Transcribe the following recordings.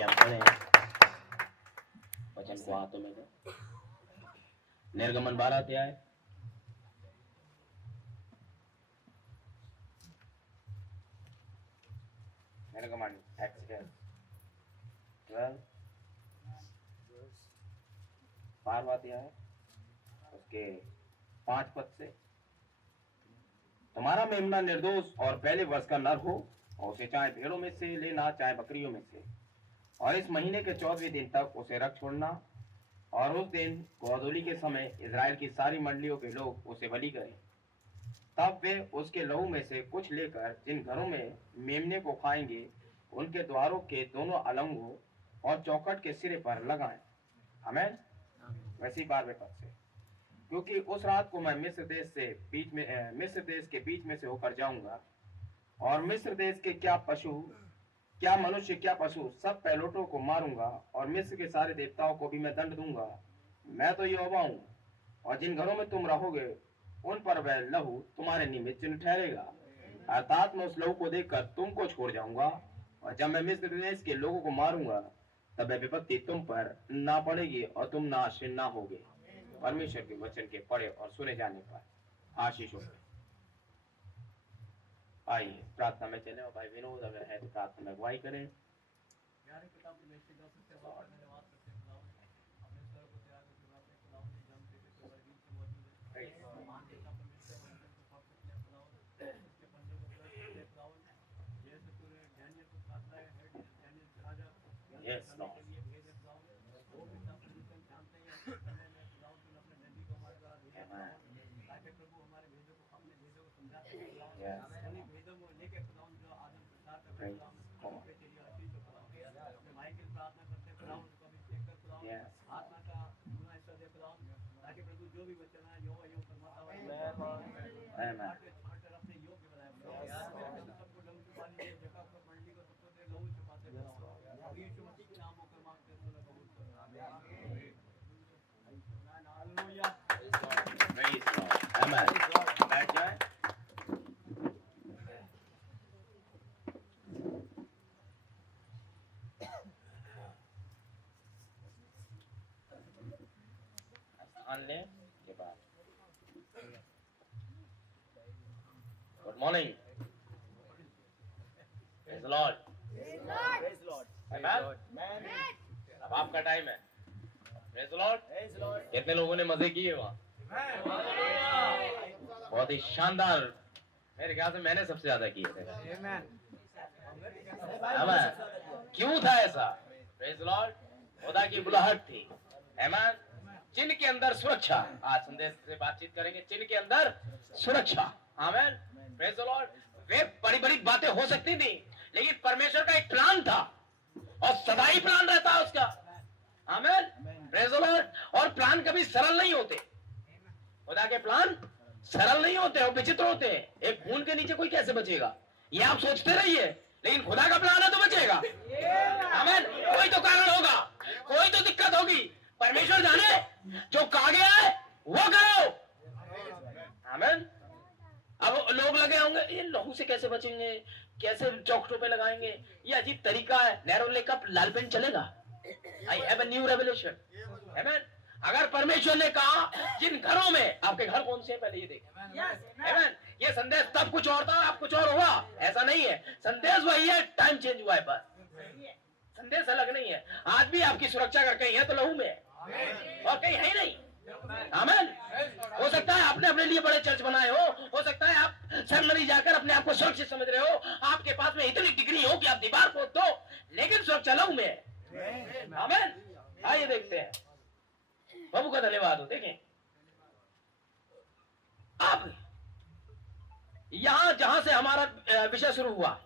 आइए हम पढ़ें वचन को हाथों में दो। निर्गमन 12 अध्याय निर्गमन 12 अध्याय उसके 5 पद से, तुम्हारा मेमना निर्दोष और पहले वर्ष का नर हो, और उसे चाहे भेड़ों में से लेना चाहे बकरियों में से, और इस महीने के 14वें दिन तक उसे रख छोड़ना, और उस दिन गोधूली के समय इजराइल की सारी मंडलियों के लोग उसे बलि करें। तब वे उसके लहू में से कुछ लेकर जिन घरों में मेमने को खाएंगे उनके द्वारों के दोनों अलंगों और चौखट के सिरे पर लगाएं। आमीन। वैसी 12वें पद से, क्योंकि उस रात को मैं मिस्र देश के बीच में से होकर जाऊंगा, और मिस्र देश के क्या मनुष्य क्या पशु सब पहलोटों को मारूंगा, और मिस्र के सारे देवताओं को भी मैं दंड दूंगा। मैं तो यहोवा हूं, और जिन घरों में तुम रहोगे उन पर वह लहू तुम्हारे निमित्त चिन्ह ठहरेगा। अर्थात मैं उस लहू को देखकर तुमको छोड़ जाऊंगा, और जब मैं मिस्र देश के लोगों को मारूंगा तब वह विपत्ति तुम पर ना पड़ेगी और तुम नाश ना होगे। परमेश्वर के वचन के पढ़े और सुने जाने पर आशीष हो। आइए प्रार्थना में चले, और भाई विनोद अगर है तो प्रार्थना में अगुवाई करें। Yes, Lord. Good morning. Praise the Lord. Praise the Lord. Amen. अब आपका टाइम है। Praise the Lord. कितने लोगों ने मजे किए वहाँ? बहुत ही शानदार, मेरे ख्याल से मैंने सबसे ज्यादा किए थे। क्यों था ऐसा? Praise the Lord. खुदा की बुलाहट थी। Amen. चिन्ह के अंदर सुरक्षा। आज संदेश से बातचीत करेंगे, चिन्ह के अंदर सुरक्षा। आमीन। Praise the Lord. वे बड़ी बड़ी बातें हो सकती थी, लेकिन परमेश्वर का एक प्लान था, और सदा ही प्लान रहता है उसका। आमीन। Praise the Lord. और प्लान कभी सरल नहीं होते। खुदा के प्लान सरल नहीं होते और विचित्र होते हैं। एक खून के नीचे कोई कैसे बचेगा, ये आप सोचते रहिए, लेकिन खुदा का प्लान है तो बचेगा। आमीन। कोई तो कारण होगा, कोई तो दिक्कत होगी, परमेश्वर जाने, जो कहा गया है वो करो। आमीन। अब लोग लगे होंगे, ये लहू से कैसे बचेंगे, कैसे चौखटों पे लगाएंगे, ये अजीब तरीका है, नैरो लेकर लाल पेन चलेगा। I have a new revelation. आमीन। अगर परमेश्वर ने कहा जिन घरों में, आपके घर कौन से हैं पहले ये देखें। आमीन। ये संदेश तब कुछ और था, अब कुछ और होगा, ऐसा नहीं है। संदेश वही है, टाइम चेंज हुआ है बस, संदेश अलग नहीं है। आज भी आपकी सुरक्षा अगर कहीं है तो लहू में है, और कहीं है ही नहीं। आमीन। हो सकता है आपने अपने लिए बड़े चर्च बनाए हो सकता है आप सेमिनरी जाकर अपने आप को सुरक्षित समझ रहे हो, आपके पास में इतनी डिग्री हो कि आप दीवार खोद दो, लेकिन सुरक्षा लहू में है। आमीन। आइए देखते हैं। प्रभु का धन्यवाद हो। देखें अब यहां जहां से हमारा विषय शुरू हुआ,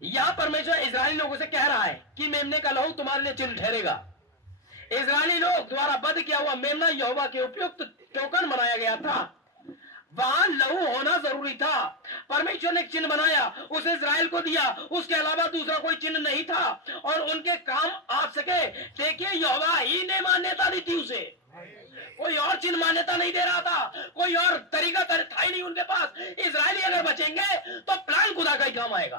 यहां परमेश्वर इजरायली लोगों से कह रहा है कि मेमने का लहू तुम्हारे लिए चिन्ह ठहरेगा। इजरायली लोग द्वारा वध किया हुआ मेमना यहोवा के उपयुक्त टोकन बनाया गया था, वहां लहू होना जरूरी था। परमेश्वर ने एक चिन्ह बनाया, उसे इजराइल को दिया, उसके अलावा दूसरा कोई चिन्ह नहीं था, और उनके काम आ सके। देखिए यहोवा ही ने मान्यता दी थी उसे, कोई और चिन्ह मान्यता नहीं दे रहा था, कोई और तरीका था ही नहीं उनके पास। इजरायली अगर बचेंगे तो प्लान खुदा का ही काम आएगा।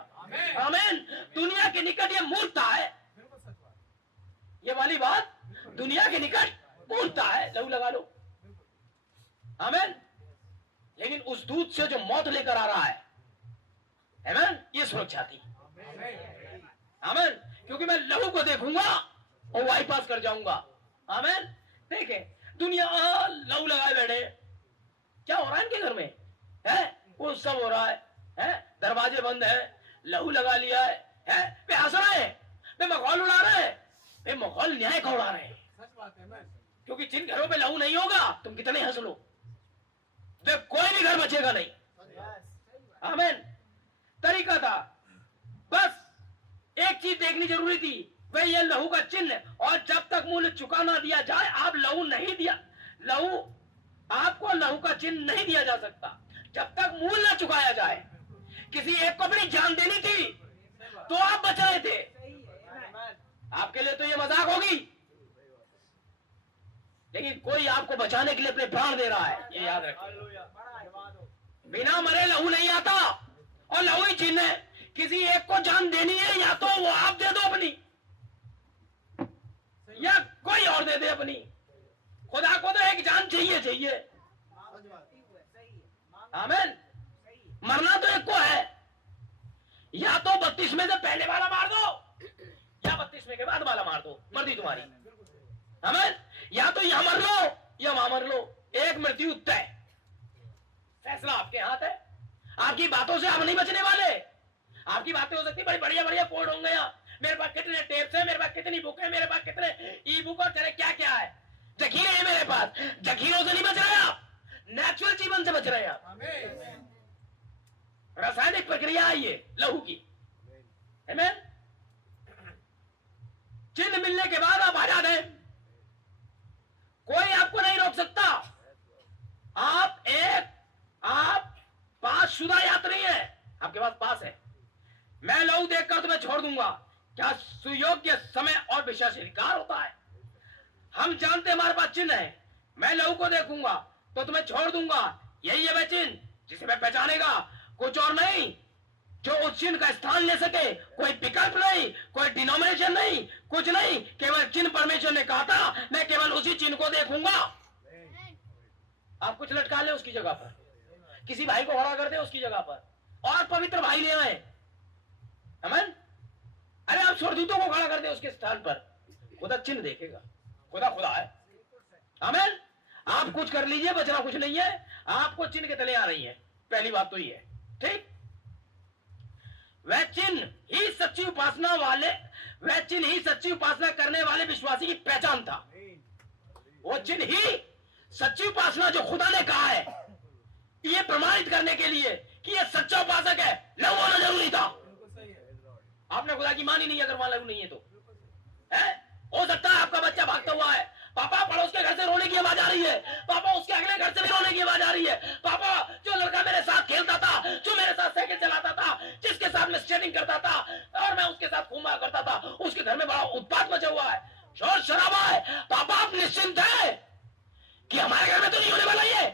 आमीन। दुनिया के निकट ये मूर्खता है, ये वाली बात दुनिया के निकट मूर्खता है। लहू लगा लो। आमीन। लेकिन उस दूत से जो मौत लेकर आ रहा है, आमीन, ये सुरक्षा थी। आमीन। क्योंकि मैं लहू को देखूंगा और बाईपास कर जाऊंगा। आमीन। देखे दुनिया लहू लगाए बैठे, क्या हो रहा है इनके घर में है? वो सब हो रहा है? दरवाजे बंद है, लहू लगा लिया है? वे हंस रहे हैं, वे मखौल उड़ा रहे हैं, वे मखौल न्याय का उड़ा रहे हैं। क्योंकि जिन घरों में लहू नहीं होगा, तुम कितने हंस लो, वे कोई भी घर बचेगा नहीं। आमीन। तरीका था, बस एक चीज देखनी जरूरी थी, वह ये लहू का चिन्ह। और जब तक मूल्य चुका ना दिया जाए, आप लहू नहीं दिया, लहू आपको लहू का चिन्ह नहीं दिया जा सकता जब तक मूल्य ना चुकाया जाए। किसी एक को अपनी जान देनी थी तो आप बच रहे थे। आपके लिए तो ये मजाक होगी, लेकिन कोई आपको बचाने के लिए अपने प्राण दे रहा है, ये याद रखिए। बिना मरे लहू नहीं आता, और लहू ही चिन्ह है। किसी एक को जान देनी है, या तो वो आप दे दो अपनी, या कोई और दे दे अपनी। खुदा को तो एक जान चाहिए चाहिए। आमीन। मरना तो एक को है, या तो 32 में से पहले वाला मार दो, या 32 में के बाद वाला मार दो, मर्जी तुम्हारी। आमीन। या तो यहां मर लो या वहां मर लो, एक मृत्यु तय। फैसला आपके हाथ है। आपकी बातों से आप नहीं बचने वाले। आपकी बातें हो सकती बड़ी बढ़िया बढ़िया कोड होंगे, मेरे पास कितने टेप्स है, मेरे पास कितनी बुक है, मेरे पास कितने ई बुक और चले क्या क्या है, जखीरे है मेरे पास। जखीरों से नहीं बच रहे आप, नेचुरल जीवन से बच रहे हैं आप। रासायनिक प्रक्रिया है ये लहू की। आमीन। चिन्ह मिलने के बाद आप आजाद हैं, कोई आपको नहीं रोक सकता। आप पास शुदा यात्री है, आपके पास पास है। मैं लहू देखकर तुम्हें छोड़ दूंगा, क्या सुयोग्य समय और विशेषाधिकार होता है। हम जानते हमारे पास चिन्ह है, मैं लहू को देखूंगा तो तुम्हें छोड़ दूंगा। यही है वह चिन्ह जिसे मैं पहचानेगा, कुछ और नहीं जो उस चिन्ह का स्थान ले सके। कोई विकल्प नहीं, कोई डिनोमिनेशन नहीं, कुछ नहीं, केवल चिन्ह। परमेश्वर ने कहा था मैं केवल उसी चिन्ह को देखूंगा। आप कुछ लटका ले उसकी जगह पर, किसी भाई को खड़ा कर दे उसकी जगह पर, और पवित्र भाई ले आए। आमीन। अरे आप स्वर्गदूतों को खड़ा कर दे उसके स्थान पर, खुदा चिन्ह देखेगा। खुदा खुदा है। आमीन। आप कुछ कर लीजिए, बचना कुछ नहीं है। आपको चिन्ह के तले आ रही है, पहली बात तो ये है। ठीक, वह चिन्ह ही सच्ची उपासना वाले, वह चिन्ह ही सच्ची उपासना करने वाले विश्वासी की पहचान था। वो चिन्ह ही सच्ची उपासना जो खुदा ने कहा है, ये प्रमाणित करने के लिए कि ये सच्चा उपासक है, लहू होना जरूरी था। आपने खुदा की मानी नहीं, अगर वहां लहू नहीं है तो है? हो सकता है आपका बच्चा भागता हुआ है, पापा पड़ोस के घर से रोने की आवाज आ रही है, पापा उसके अगले घर से भी रोने की आवाज आ रही है, पापा जो लड़का मेरे साथ खेलता था, जो मेरे साथ साइकिल चलाता था, जिसके साथ मैं स्केटिंग करता था और मैं उसके साथ घूमा करता था, उसके घर में बड़ा उत्पात मचा हुआ है, शोर शराबा है। पापा आप निश्चिंत है कि हमारे घर में तो नहीं होने वाला ये।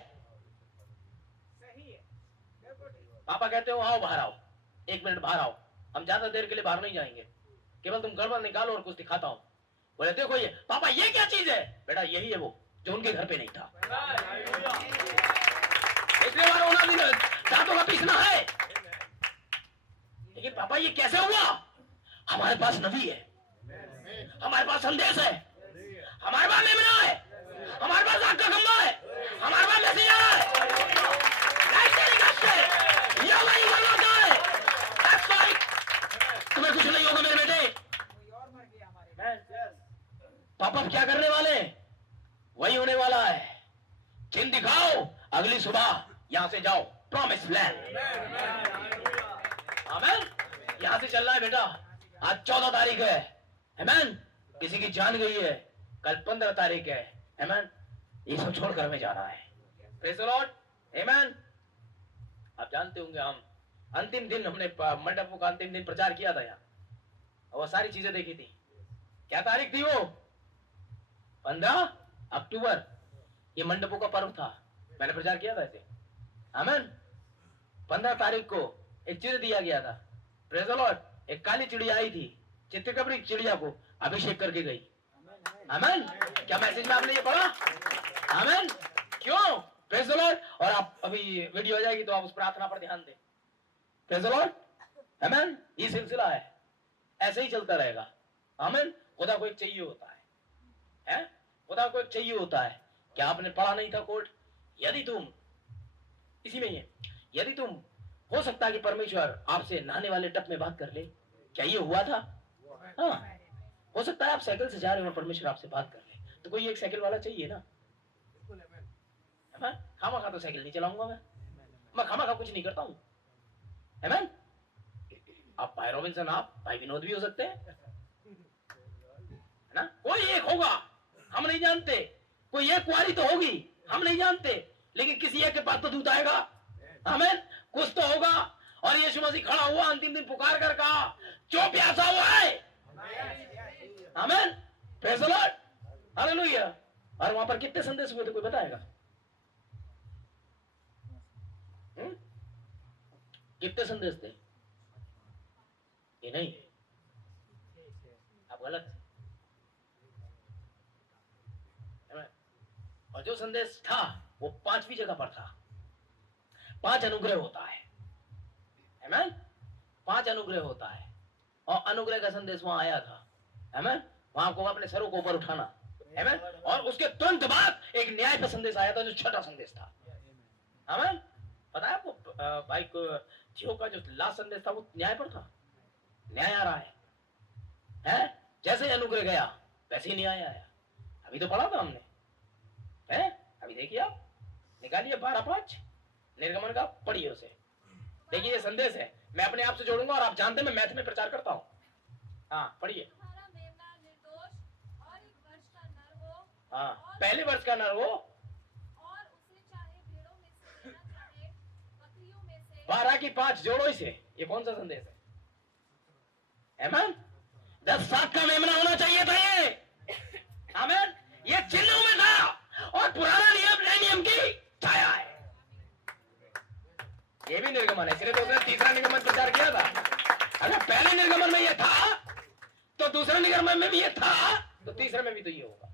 पापा कहते हो आओ बाहर आओ, 1 मिनट बाहर आओ, हम ज्यादा देर के लिए बाहर नहीं जाएंगे, केवल तुम गड़बड़ निकालो और कुछ दिखाता हूं। बोले देखो ये, पापा ये क्या चीज है? बेटा यही है वो जो उनके घर पे नहीं था। इसलिए बार होना नहीं, दांतों का पीसना है। लेकिन पापा ये कैसे हुआ? हमारे पास नबी है, हमारे पास संदेश है, हमारे पास मेमना है, हमारे पास आग का खंभा है, हमारे पास मैसेज आ रहा है। तुम्हें कुछ नहीं होगा मेरे बेटे। पापा क्या करने वाले? वही होने वाला है। चिन्ह दिखाओ, अगली सुबह यहां से जाओ, प्रॉमिस लैंड। आमीन। यहां से चलना है बेटा। आज 14 तारीख है, आमीन। किसी की जान गई है, कल 15 तारीख है, आमीन। ये सब छोड़कर हमें जाना है। प्रेज़ द लॉर्ड, आमीन। आप जानते होंगे हम अंतिम दिन, हमने मंडपों का अंतिम दिन प्रचार किया था यहाँ, और वो सारी चीजें देखी थी। क्या तारीख थी वो? 15 अक्टूबर। ये मंडपों का पर्व था, मैंने प्रचार किया था इसे। आमीन। 15 तारीख को एक चिन्ह दिया गया था। Praise the Lord. एक काली चिड़िया आई थी, चित्रकबरी चिड़िया को अभिषेक करके गई। आमीन। क्या मैसेज में आपने ये पढ़ा? आमीन। क्यों? Praise the Lord. और आप अभी वीडियो आ जाएगी तो आप उस प्रार्थना पर ध्यान दें। Praise the Lord. आमीन। ये सिलसिला है, ऐसे ही चलता रहेगा। आमीन। खुदा को एक चाहिए होता है? खुदा को एक चाहिए होता है। क्या आपने पढ़ा नहीं था कोड? यदि तुम, इसी में ये, यदि तुम, हो सकता है कि परमेश्वर आपसे नहाने वाले टप में बात कर ले। क्या ये हुआ था? हाँ, हो सकता है आप साइकिल से जा रहे हो, परमेश्वर आपसे बात कर ले, तो कोई एक साइकिल वाला चाहिए ना। खामा खा तो साइकिल नहीं चलाऊंगा मैं खामा खा कुछ नहीं करता हूँ। आप भाई रॉबिन्सन, आप भाई विनोद भी हो सकते हैं, है ना? कोई एक होगा, हम नहीं जानते। कोई एक कुआरी तो होगी, हम नहीं जानते, लेकिन किसी एक के पास तो दूत आएगा। आमीन। कुछ तो होगा। और यीशु मसीह खड़ा हुआ अंतिम दिन पुकार कर कहा, जो प्यासा हुआ है। आमीन। Praise the Lord. हालेलुया। और वहां पर कितने संदेश हुए थे, कोई बताएगा? कितने संदेश थे? ये नहीं, आप गलत। और जो संदेश था वो 5वीं जगह पर था। 5 अनुग्रह होता है। आमीन। 5 अनुग्रह होता है, और अनुग्रह का संदेश वहां आया था। आमीन। वहां को अपने सरों को ऊपर उठाना। आमीन। और उसके तुरंत बाद एक न्याय पर संदेश आया था, जो छठा संदेश था। आमीन। पता है आपको भाई को थियो का जो लास्ट संदेश था वो न्याय पर था। न्याय आ रहा है? जैसे अनुग्रह गया वैसे ही न्याय आया। अभी तो पढ़ा था हमने, है? अभी देखिए, आप निकालिए 12:5 निर्गमन का, पढ़िए उसे, देखिए ये संदेश है। मैं अपने आप से जोड़ूंगा, और आप जानते हैं मैं मैथ में प्रचार करता हूँ। हाँ, पढ़िए। हाँ, पहले वर्ष का नर हो, और उसे चाहे भेड़ों में से लेना, चाहे बकरियों में से। 12 की 5 जोड़ो इसे। ये कौन सा संदेश है? आमीन। 10 का मेमना होना चाहिए था ये। आमीन। ये चिन्हों में था, और पुराना नियम नए नियम की छाया है। ये भी निर्गमन है, इसलिए तो उसने तीसरा निर्गमन प्रचार किया था। अगर पहले निर्गमन में ये था, तो दूसरे निर्गमन में भी ये था, तो तीसरे में भी तो ये होगा।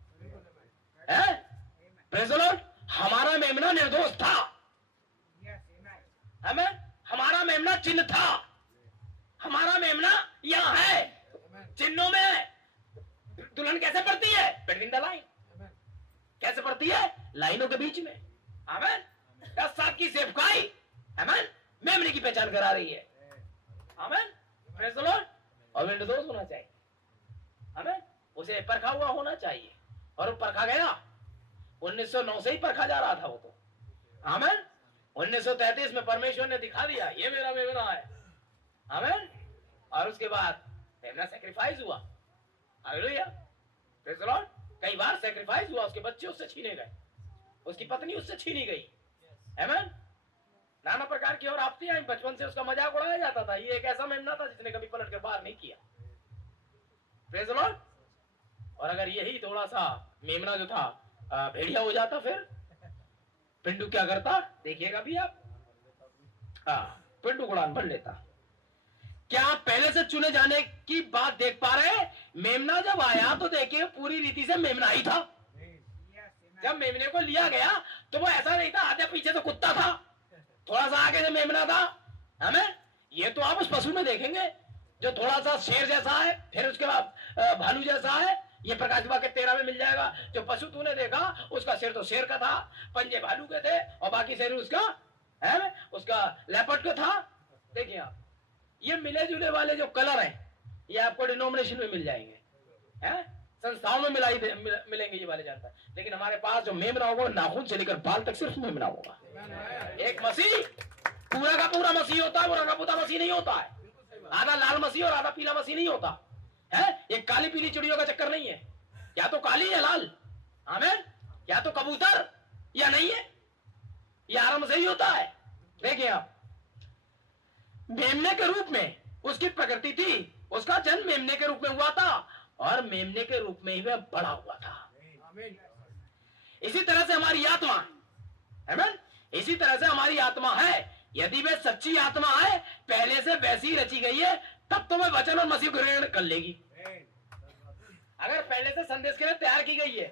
Praise the Lord. हमारा मेमना निर्दोष था। आमीन। हमारा मेमना चिन्ह था। हमारा मेमना यहाँ है, चिन्हों में है। दुल्हन कैसे पड़ती है? Between the line. कैसे पड़ती है? लाइनों के बीच में। आमीन। 10 साल की सेवकाई, आमीन, मेमने की पहचान करा रही है। आमीन। Praise the Lord. और निर्दोष होना चाहिए। आमीन। उसे परखा हुआ होना चाहिए, और वो परखा गया। 1909 से ही परखा जा रहा था वो तो। आमीन। 1933 में परमेश्वर ने दिखा दिया, ये मेरा मेमना है। आमीन। और उसके बाद मेमना सैक्रिफाइस हुआ। हालेलुया। Praise the Lord. कई बार सैक्रिफाइस हुआ, उसके बच्चे उससे छीने गए, उसकी पत्नी उससे छीनी गई। आमीन। नाना प्रकार की और आपत्ति आई। बचपन से उसका मजाक उड़ाया जाता था। ये एक ऐसा मेमना था जिसने कभी पलट कर बाहर नहीं किया। Praise the Lord. और अगर यही थोड़ा सा मेमना जो था भेड़िया हो जाता, फिर पिंडू क्या करता? देखिएगा भी आप। पिंडू गुड़ान भर लेता। क्या आप पहले से चुने जाने की बात देख पा रहे हैं? मेमना जब आया तो देखिए पूरी रीति से मेमना ही था। जब मेमने को लिया गया तो वो ऐसा नहीं था आधे पीछे तो कुत्ता था, थोड़ा सा आगे से मेमना था। हमें ये तो आप उस पशु में देखेंगे जो थोड़ा सा शेर जैसा है, फिर उसके बाद भालू जैसा है। ये प्रकाश वाक्य 13 में मिल जाएगा। जो पशु तूने देखा उसका सिर तो शेर का था, पंजे भालू के थे, और बाकी शरीर उसका है उसका लेपर्ड का था। देखिए आप, ये मिले जुले वाले जो कलर हैं ये आपको डिनोमिनेशन में मिल जाएंगे, हैं? संस्थाओं में मिलेंगे ये वाले जानता। लेकिन हमारे पास जो मेमना होगा नाखून से लेकर बाल तक सिर्फ मेमना होगा। एक मसीह पूरा का पूरा मसीह होता है, पूरा का पूरा मसीह नहीं होता है। आधा लाल मसीह और आधा पीला मसीह नहीं होता है। ये काली पीली चिड़ियों का चक्कर नहीं है, या तो काली या लाल। आमीन। या तो कबूतर या नहीं है, ये आराम से ही होता है। देखिए आप, मेमने के रूप में उसकी प्रकृति थी, उसका जन्म मेमने के रूप में हुआ था, और मेमने के रूप में ही वह बड़ा हुआ था। इसी तरह से हमारी आत्मा, आमीन, इसी तरह से हमारी आत्मा है। यदि वह सच्ची आत्मा है, पहले से वैसी ही रची गई है, तब तो वह वचन और मसीह को ग्रहण कर लेगी। अगर पहले से संदेश के लिए तैयार की गई है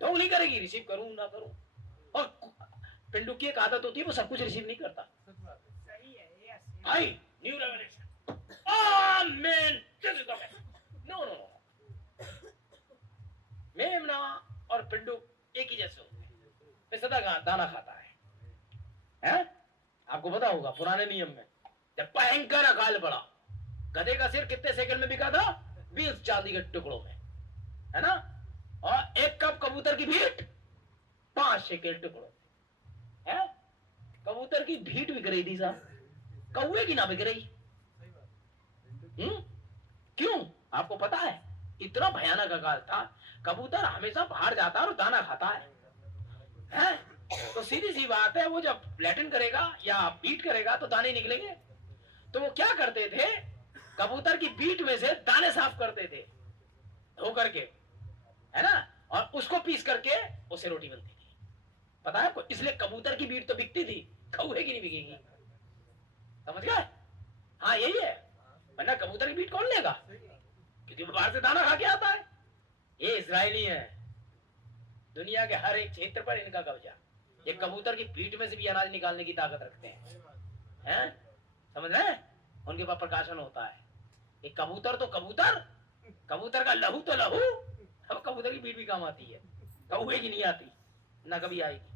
तो नहीं करेगी, रिसीव करूं ना करूं। और पिंडू की एक आदत होती है, वो सब कुछ रिसीव नहीं करता। I new revelation, amen, no no no, मेमना और पिंडू एक ही जैसे होते हैं, सदा दाना खाता है? आपको पता होगा पुराने नियम में जब भयंकर अकाल पड़ा, गधे का सिर कितने सेकंड में बिका था? 20 चांदी के टुकड़ों में, है ना? और एक कप कबूतर की भीट 5 शेकेल टुकड़ों में, है? कबूतर की भीट बिक रही थी साहब, कौवे की ना बिक रही। क्यों? आपको पता है इतना भयानक अकाल था, कबूतर हमेशा बाहर जाता है और दाना खाता है? तो सीधी सी बात है, वो जब लैटिन करेगा या बीट करेगा तो दाने निकलेंगे। तो वो क्या करते थे, कबूतर की बीट में से दाने साफ करते थे धो करके, है ना? और उसको पीस करके उससे रोटी बनती थी। पता है आपको? इसलिए कबूतर की बीट तो बिकती थी, कौवे की नहीं बिकेगी। समझ गए? हाँ यही है, वरना कबूतर की बीट कौन लेगा? क्योंकि बाहर से दाना खा के आता है। ये इजरायली है, दुनिया के हर एक क्षेत्र पर इनका कब्जा। ये कबूतर की पीठ में से भी अनाज निकालने की ताकत रखते हैं, समझ रहे हैं? उनके पास प्रकाशन होता है। ये कबूतर तो कबूतर, कबूतर का लहू तो लहू, अब कबूतर की पीठ भी काम आती है, कौवे की नहीं आती, ना कभी आएगी।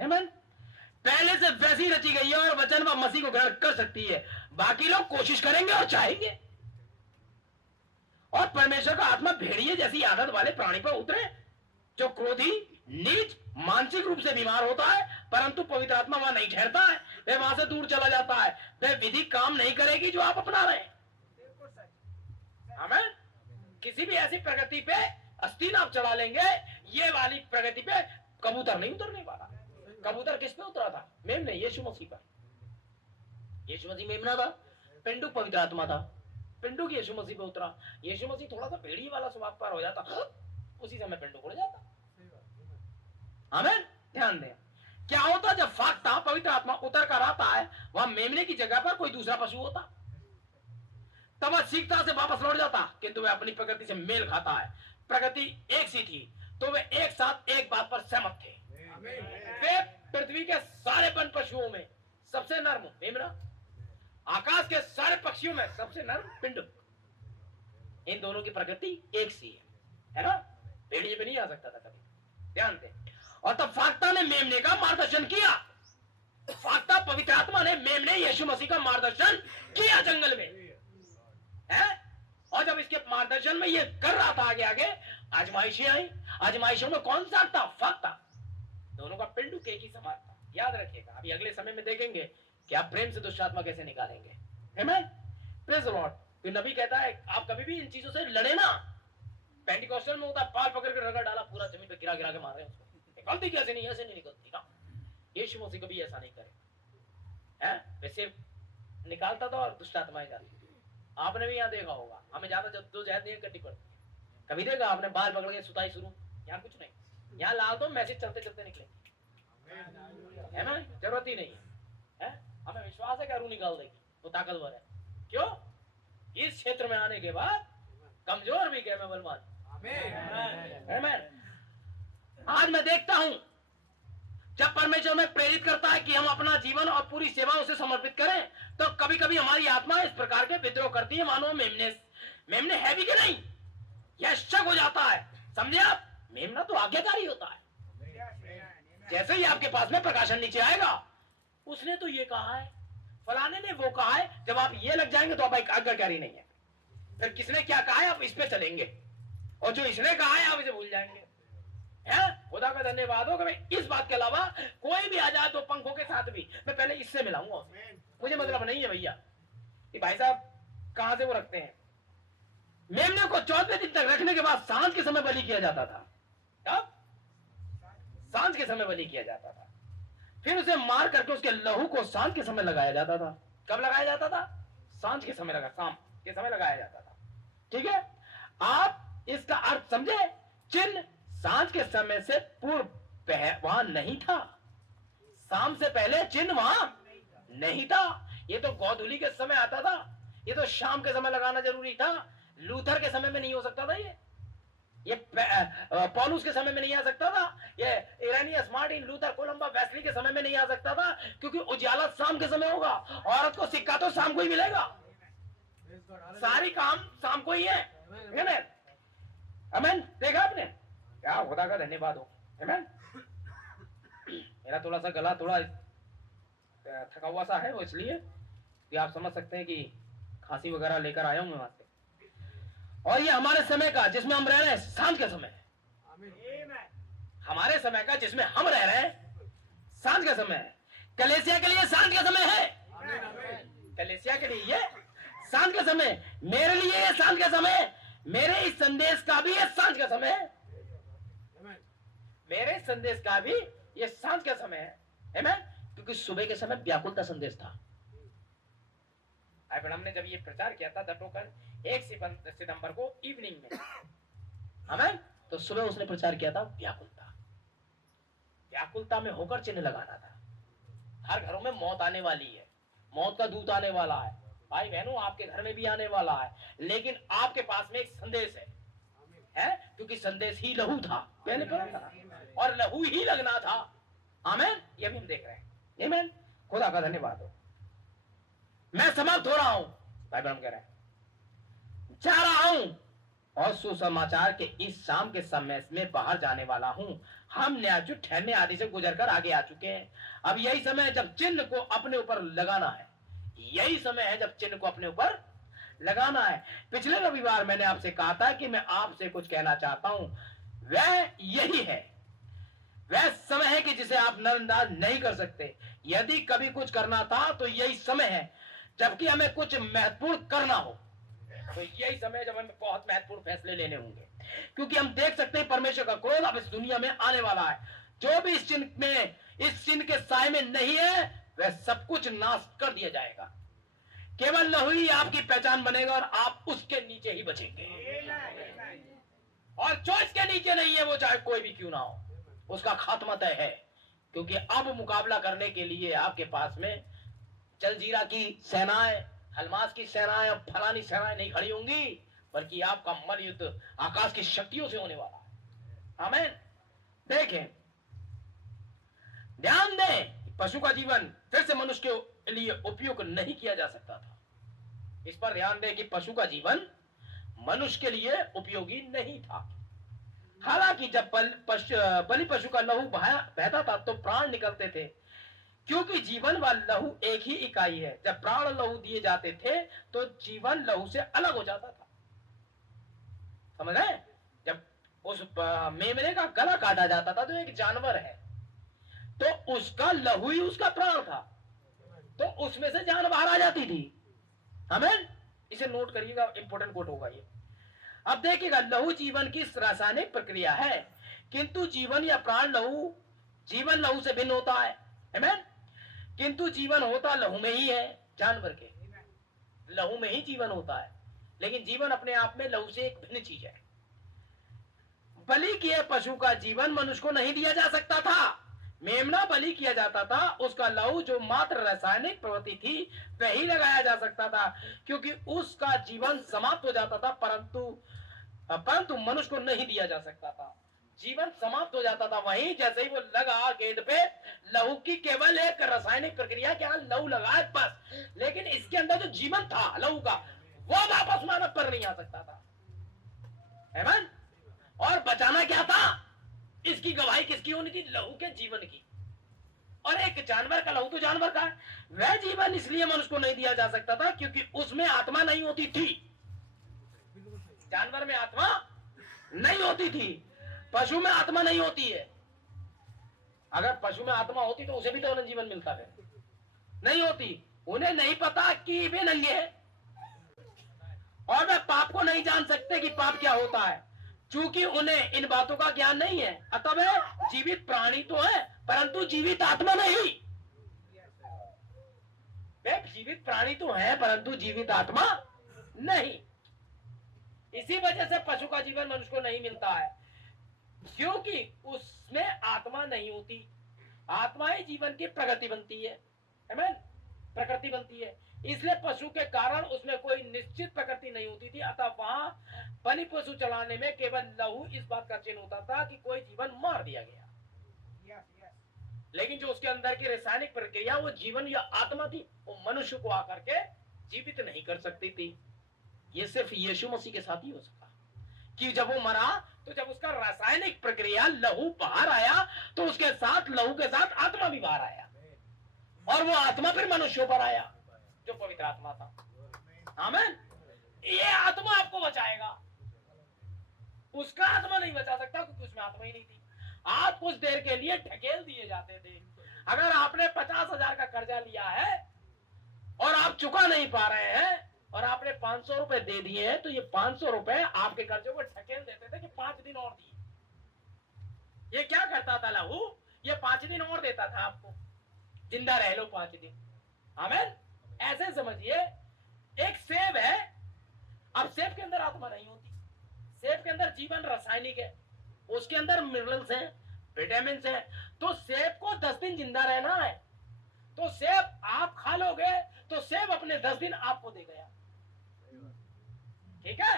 हेमन, पहले से वैसी रची गई है और वचन व मसीह को ग्रहण कर सकती है। बाकी लोग कोशिश करेंगे और चाहेंगे। और परमेश्वर का आत्मा भेड़िए जैसी आदत वाले प्राणी पर उतरे, जो क्रोधी, नीच, मानसिक रूप से बीमार होता है, परंतु पवित्र आत्मा वहां नहीं ठहरता है, वह वहां से दूर चला जाता है। वह विधि काम नहीं करेगी जो आप अपना रहे हैं। आमीन। किसी भी ऐसी प्रगति पे अस्तीन आप चला लेंगे, ये वाली प्रगति पे कबूतर नहीं उतरने वाला। कबूतर किस पे उतरा था? मेमने, यीशु मसीह पर। यीशु मसीह मेमना था, पिंडू पवित्र आत्मा था, पिंडू की यीशु मसीह पे उतरा। यीशु मसीह थोड़ा सा भेड़ी वाला स्वभाव पर हो जाता, उसी समय पिंडू उड़ जाता। आमीन। ध्यान दें, क्या होता जब फाकता पवित्र आत्मा उतर कर आता है, वहां मेमने की जगह पर कोई दूसरा पशु होता, तब वह सीखता से वापस लौट जाता, किंतु वह अपनी प्रकृति से मेल खाता है। प्रकृति एक सी थी, तो वे एक साथ एक बात पर सहमत थे। वे पृथ्वी के सारे वन पशुओं में सबसे नर्म मेमना, आकाश के सारे पक्षियों में सबसे नर्म पिंडू। इन दोनों की प्रकृति एक सी है ना? भेड़िए पे नहीं आ सकता था कभी। ध्यान दें। और तब फाकता ने मेमने का मार्गदर्शन किया। फाकता पवित्र आत्मा ने मेमने यीशु मसीह का मार्गदर्शन किया जंगल में, है? और जब इसके मार्गदर्शन में ये कर रहा था, आगे आगे आजमाइशें आई। आजमाइशों में कौन साकता? फाकता। दोनों का पिंडू एक ही समान था। याद रखिएगा, अभी अगले समय में देखेंगे कि आप प्रेम से दुष्ट आत्मा कैसे निकालेंगे। आमीन। Praise the Lord. तो नबी कहता है आप कभी भी इन चीजों से लड़े ना। पेंटिकॉस्टल में होता है, पाल पकड़ कर रगड़ डाला, पूरा जमीन पे गिरा गिरा के मार रहे हैं उसको। निकलती कैसे नहीं? ऐसे नहीं निकलती ना। यीशु मसीह कभी ऐसा नहीं करे, हैं? वैसे निकालता था और दुष्ट आत्माएं जाती थी। आपने भी यहाँ देखा होगा, हमें ज्यादा जहद नहीं इकट्ठी पड़ती। कभी देखा आपने बाल पकड़ के सुताई शुरू? यहाँ कुछ नहीं, यहाँ लाल तो मैसेज चलते चलते निकलेंगे, है ना? जरूरत ही नहीं है। हमें विश्वास है कि अरू निकाल देगी, वो ताकतवर है। क्यों? इस क्षेत्र में आने के बाद कमजोर भी गए, मैं बलवान। आमीन। आज मैं देखता हूं जब परमेश्वर में प्रेरित करता है कि हम अपना जीवन और पूरी सेवा उसे समर्पित करें, तो कभी कभी हमारी आत्मा इस प्रकार के विद्रोह करती है, मानो मेमने है भी कि नहीं, यह शक हो जाता है। समझे आप? मेमना तो आज्ञाकारी होता है। जैसे ही आपके पास में प्रकाशन नीचे आएगा, उसने तो ये कहा है, फलाने ने वो कहा है, जब आप ये लग जाएंगे तो आप एक आज्ञाकारी नहीं है। फिर किसने क्या कहा है आप इस पे चलेंगे, और जो इसने कहा है आप इसे भूल जाएंगे। खुदा का धन्यवाद हो कि मैं इस बात के अलावा कोई भी आ जाए तो पंखों के साथ भी मैं पहले इससे मिलाऊंगा। मुझे मतलब नहीं है भैया कि भाई साहब कहां से वो रखते हैं। मेमने को 14वें दिन तक रखने के बाद सांझ के समय बलि किया जाता था। कब? सांझ के समय बलि किया जाता था। फिर उसे मार करके उसके लहू को सांझ के समय लगाया जाता था। कब लगाया जाता था? सांझ के समय शाम के समय लगाया जाता था। ठीक है, आप इसका अर्थ समझे? चिन्ह सांझ के समय से पूर्व वहां नहीं था। शाम से पहले चिन्ह वहां नहीं था। ये तो गोधूली के समय आता था, ये तो शाम के समय लगाना जरूरी था। लूथर के समय में नहीं हो सकता था ये पौलुस के समय में नहीं आ सकता था, ये Irenaeus, Martin Luther, Columba, Wesley के समय में नहीं आ सकता था, क्योंकि उजाला शाम के समय होगा। औरत को सिक्का तो शाम को ही मिलेगा, सारी काम शाम को ही है। आमीन। देखा आपने, क्या खुदा का धन्यवाद हो। आमीन। मेरा थोड़ा सा गला थोड़ा थका हुआ सा है, वो इसलिए कि आप समझ सकते हैं कि खांसी वगैरह लेकर आया हूं मैं वहां से। और ये हमारे समय का जिसमें हम रह रहे हैं सांझ का समय है। हमारे समय का जिसमें हम रह रहे हैं सांझ का समय है। कलेसिया के लिए सांझ का समय है। कलेसिया के लिए ये सांझ का समय, मेरे लिए ये सांझ का समय, मेरे इस संदेश का भी ये सांझ का समय है। मेरे संदेश का भी ये सांझ का समय है। क्योंकि सुबह के समय व्याकुलता संदेश था। हमने जब ये प्रचार किया था द टोकन 1 सितंबर को इवनिंग में, हमें तो सुबह उसने प्रचार किया था व्याकुलता। व्याकुलता में होकर चिन्ह लगाना था। हर घरों में मौत आने वाली है, मौत का दूत आने वाला है। भाई बहनों, आपके घर में भी आने वाला है, लेकिन आपके पास में एक संदेश है क्योंकि संदेश ही लहू था, पहले पढ़ा था, और लहू ही लगना था। आमीन। ये भी हम देख रहे हैं। आमीन। खुदा का धन्यवाद हो। मैं समाप्त हो रहा हूं, भाई ब्रह्म कह रहे हैं, जा रहा हूं और सुसमाचार के इस शाम के समय में बाहर जाने वाला हूं। हम न्यायचुत ठहरने आदि से गुजरकर आगे आ चुके हैं। अब यही समय है जब चिन्ह को अपने ऊपर लगाना है। यही समय है जब चिन्ह को अपने ऊपर लगाना है। पिछले रविवार मैंने आपसे कहा था कि मैं आपसे कुछ कहना चाहता हूं, वह यही है, वह समय है कि जिसे आप नजरअंदाज नहीं कर सकते। यदि कभी कुछ करना था तो यही समय है, जबकि हमें कुछ महत्वपूर्ण करना हो तो यही समय जब हमें बहुत महत्वपूर्ण फैसले लेने होंगे, क्योंकि हम देख सकते हैं परमेश्वर का क्रोध अब इस दुनिया में आने वाला है। जो भी इस चिन्ह के साए में नहीं है वह सब कुछ नाश कर दिया जाएगा। केवल लहू ही आपकी पहचान बनेगा और आप उसके नीचे ही बचेंगे। और जो इसके नीचे नहीं है वो चाहे कोई भी क्यों ना हो, उसका खात्मा तय है। क्योंकि अब मुकाबला करने के लिए आपके पास में जलजीरा की सेनाएं, हलमास की सेनाएं और फलानी सेनाएं नहीं खड़ी होंगी, बल्कि आपका मल युद्ध आकाश की शक्तियों से होने वाला है। आमीन। देखें, ध्यान दें, पशु का जीवन फिर से मनुष्य के लिए उपयोग नहीं किया जा सकता था। इस पर ध्यान दें कि पशु का जीवन मनुष्य के लिए उपयोगी नहीं था। हालांकि जब बलि पशु का लहू बहता था तो प्राण निकलते थे, क्योंकि जीवन व लहू एक ही इकाई है। जब प्राण लहू दिए जाते थे तो जीवन लहू से अलग हो जाता था। समझ रहे? जब उस मेमने का गला काटा जाता था तो एक जानवर है, तो उसका लहू ही उसका प्राण था, तो उसमें से जान बाहर आ जाती थी। हमें इसे नोट करिएगा, इंपोर्टेंट कोट होगा ये। अब देखिएगा, लहू जीवन की रासायनिक प्रक्रिया है, किंतु जीवन या प्राण जीवन लहू से भिन्न होता है। आमीन। किंतु जीवन होता लहू में ही है। जानवर के लहू में ही जीवन होता है, लेकिन जीवन अपने आप में लहू से एक भिन्न चीज है। बलि किए पशु का जीवन मनुष्य को नहीं दिया जा सकता था। मेमना बलि किया जाता था, उसका लहू जो मात्र रासायनिक प्रवृत्ति थी वही लगाया जा सकता था, क्योंकि उसका जीवन समाप्त हो जाता था, परंतु मनुष्य को नहीं दिया जा सकता था। जीवन समाप्त हो जाता था वहीं, जैसे ही वो लगा गेट पे, लहू की केवल एक रासायनिक प्रक्रिया के यहाँ लहू लगा बस, लेकिन इसके अंदर जो जीवन था लहू का, वो वापस मानव पर नहीं आ सकता था। आमीन। और बचाना क्या था? इसकी गवाही किसकी होनी थी? लहू के जीवन की। और एक जानवर का लहू तो जानवर का है, वह जीवन इसलिए मनुष्य को नहीं दिया जा सकता था क्योंकि उसमें आत्मा नहीं होती थी। जानवर में आत्मा नहीं होती थी, पशु में आत्मा नहीं होती है। अगर पशु में आत्मा होती तो उसे भी तो अनंत जीवन मिलता है, नहीं होती। उन्हें नहीं पता कि वे नंगे हैं, और वे पाप को नहीं जान सकते कि पाप क्या होता है, चूंकि उन्हें इन बातों का ज्ञान नहीं है। अतः वे जीवित प्राणी तो है, परंतु जीवित आत्मा नहीं। वे जीवित प्राणी तो है, परंतु जीवित आत्मा नहीं। इसी वजह से पशु का जीवन मनुष्य को नहीं मिलता है। क्योंकि उसमें आत्मा नहीं होती। आत्मा ही जीवन की प्रगति बनती है, आमीन, प्रकृति बनती है। इसलिए पशु के कारण उसमें कोई निश्चित प्रकृति नहीं होती थी, अतः वहां बलि पशु चलाने में केवल लहू इस बात का चिन्ह होता था कि कोई जीवन मार दिया गया। लेकिन जो उसके अंदर की रासायनिक प्रक्रिया, वो जीवन या आत्मा थी, वो मनुष्य को आकर के जीवित नहीं कर सकती थी। ये सिर्फ यीशु मसीह के साथ ही हो सका कि जब वो मरा तो जब उसका रासायनिक प्रक्रिया लहू बाहर आया तो उसके साथ लहू के साथ आत्मा भी बाहर आया, और वो आत्मा फिर मनुष्यों पर आया जो पवित्र आत्मा था। आमीन। ये आत्मा आपको बचाएगा, उसका आत्मा नहीं बचा सकता क्योंकि उसमें आत्मा ही नहीं थी। आप कुछ देर के लिए ढकेल दिए जाते थे। अगर आपने 50,000 का कर्जा लिया है और आप चुका नहीं पा रहे हैं और आपने 500 रुपए दे दिए हैं, तो ये 500 रुपए आपके कर्जों को ढकेल देते थे कि 5 दिन और दिए। ये क्या करता था लहू? ये 5 दिन और देता था आपको, जिंदा रह लो 5 दिन। आमीन। ऐसे समझिए, एक सेब है, अब सेब के अंदर आत्मा नहीं होती, सेब के अंदर जीवन रासायनिक है, उसके अंदर मिनरल्स हैं, विटामिन हैं, तो सेब को 10 दिन जिंदा रहना है, तो सेब आप खा लोगे तो सेब अपने 10 दिन आपको दे गया। ठीक है।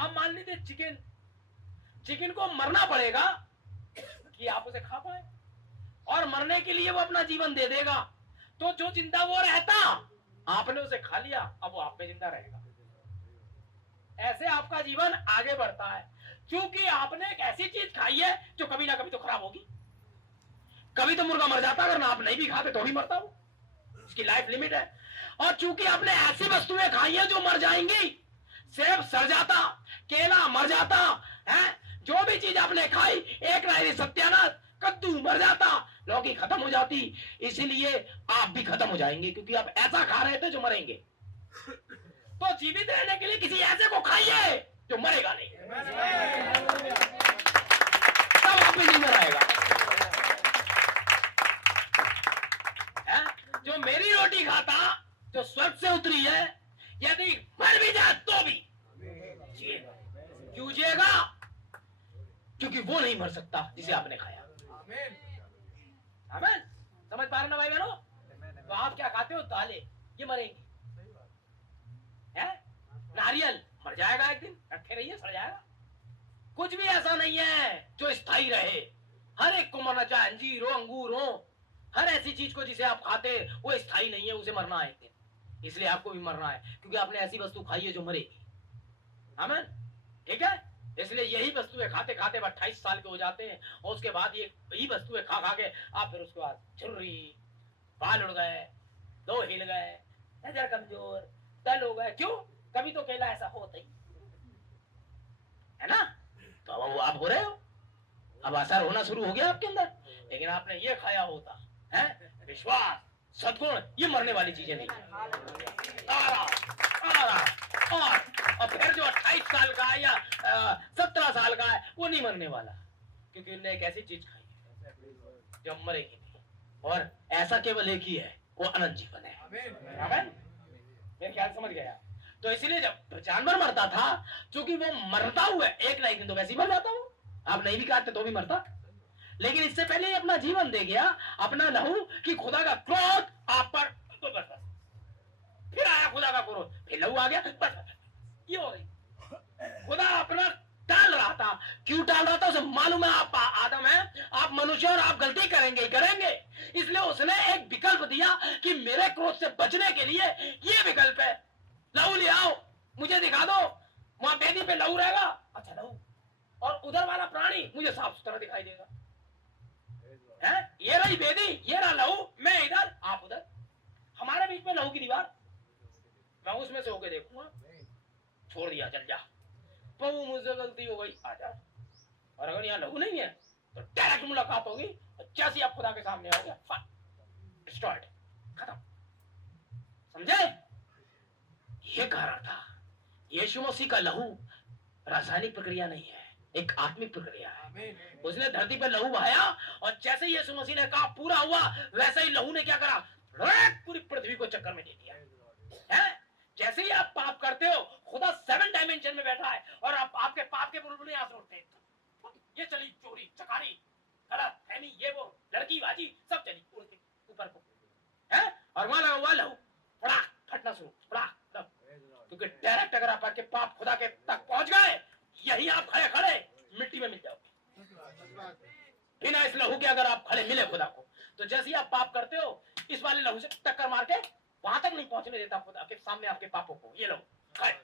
अब मान लीजिए चिकन को मरना पड़ेगा कि आप उसे खा पाए, और मरने के लिए वो अपना जीवन दे देगा, तो जो जिंदा वो रहता, आपने उसे खा लिया, अब वो आप में जिंदा रहेगा। ऐसे आपका जीवन आगे बढ़ता है, क्योंकि आपने एक ऐसी चीज खाई है जो कभी ना कभी तो खराब होगी। कभी तो मुर्गा मर जाता, अगर आप नहीं भी खाते तो भी मरता वो, उसकी लाइफ लिमिट है। और चूंकि आपने ऐसी वस्तुएं खाई है जो मर जाएंगी, सेब सड़ जाता, केला मर जाता है, जो भी चीज आपने खाई, एक नहीं सत्यानाश, कद्दू मर जाता, लौकी खत्म हो जाती, इसीलिए आप भी खत्म हो जाएंगे, क्योंकि आप ऐसा खा रहे थे जो मरेंगे। तो जीवित रहने के लिए किसी ऐसे को खाइए जो मरेगा नहीं, तब आप भी नहीं मराएगा। जो मेरी रोटी खाता, जो स्वर्ग से उतरी है, यदि मर भी जाए तो भी क्यों जिएगा? क्योंकि वो नहीं मर सकता जिसे आपने खाया। आमीन। समझ पा रहे ना भाई बहनों? तो आप क्या खाते हो? दालें, ये मरेंगी। है नारियल मर जाएगा एक दिन, रखे रहिए सड़ जाएगा। कुछ भी ऐसा नहीं है जो स्थायी रहे, हर एक को मरना, चाहे अंजीर हो, अंगूर हो, हर ऐसी चीज को जिसे आप खाते वो स्थायी नहीं है, उसे मरना है एक दिन। इसलिए आपको भी मरना है, क्योंकि आपने ऐसी वस्तु खाई है जो मरेगी। आमीन। ठीक है। इसलिए यही वस्तुएं खाते खाते 28 साल के हो जाते हैं, और उसके बाद ये यही वस्तुएं खा खा के आप फिर उसके बाद छुर्री, बाल उड़ गए, दो हिल गए, नजर कमजोर, तल हो गए। क्यों? कभी तो केला ऐसा होता ही है ना। तो अब आप हो रहे हो, अब असर होना शुरू हो गया आपके अंदर। लेकिन आपने ये खाया होता है, विश्वास, सद्गुण, ये मरने वाली चीजें नहीं। और फिर जो 28 साल का है या 17 साल का है, वो नहीं मरने वाला, क्योंकि उन्होंने एक ऐसी चीज खाई है जो मरेगी नहीं, और ऐसा केवल एक ही है, वो अनंत जीवन है। आमीन। मेरे ख्याल समझ गया। तो इसीलिए जब जानवर मरता था, क्योंकि वो मरता हुआ एक ना एक दिन तो वैसे ही मर जाता, वो आप नहीं भी काटते तो भी मरता, लेकिन इससे पहले अपना जीवन दे गया, अपना लहू, कि खुदा का क्रोध आप पर, बस फिर आया खुदा का क्रोध, फिर लहू आ गया, बस ये हो रही। खुदा अपना टाल रहा था। क्यों टाल रहा था? उसे मालूम है आप आदम है, आप मनुष्य, और आप गलती करेंगे ही करेंगे। इसलिए उसने एक विकल्प दिया कि मेरे क्रोध से बचने के लिए ये विकल्प है, लहू ले आओ, मुझे दिखा दो, वहां वेदी पे लहू रहेगा, अच्छा लहू, और उधर वाला प्राणी मुझे साफ सुथरा दिखाई देगा। है ये रही वेदी, ये रहा लहू, मैं इधर, आप उधर, हमारे बीच में लहू की दीवार, मैं उसमें से होके देखूंगा। छोड़ दिया, चल जा, प्रभु मुझसे गलती हो गई, आ जा। और अगर यहाँ लहू नहीं है तो डायरेक्ट मुलाकात होगी, जैसे आप खुदा के सामने आओगे, डिस्ट्रॉयड, खत्म। समझे? ये कारण था। यीशु मसीह का लहू रासायनिक प्रक्रिया नहीं है, एक आत्मिक प्रक्रिया है। उसने धरती पर लहू बहाया, और जैसे यीशु मसीह ने कहा पूरा हुआ, वैसे ही लहू ने क्या करा? पूरी पृथ्वी को चक्कर में दे दिया है। जैसे ही आप करते हो, खुदा 7 डायमेंशन में बैठा है और आप आपके पाप के बुलबुले आंसू उठते हैं। ये चली चोरी चकारी गलत फहमी ये वो लड़की बाजी सब चली ऊपर को है और वहां लगा हुआ लहू फड़ा फटना शुरू फड़ा क्योंकि डायरेक्ट अगर आप आपके पाप खुदा के तक पहुंच गए यही आप खड़े खड़े मिट्टी में मिल जाओगे बिना इस लहू के। अगर आप खड़े मिले खुदा को तो जैसे ही आप पाप करते हो इस वाले लहू से टक्कर मार के वहां तक नहीं पहुंचने देता खुदा के सामने आपके पापों को। ये लो खट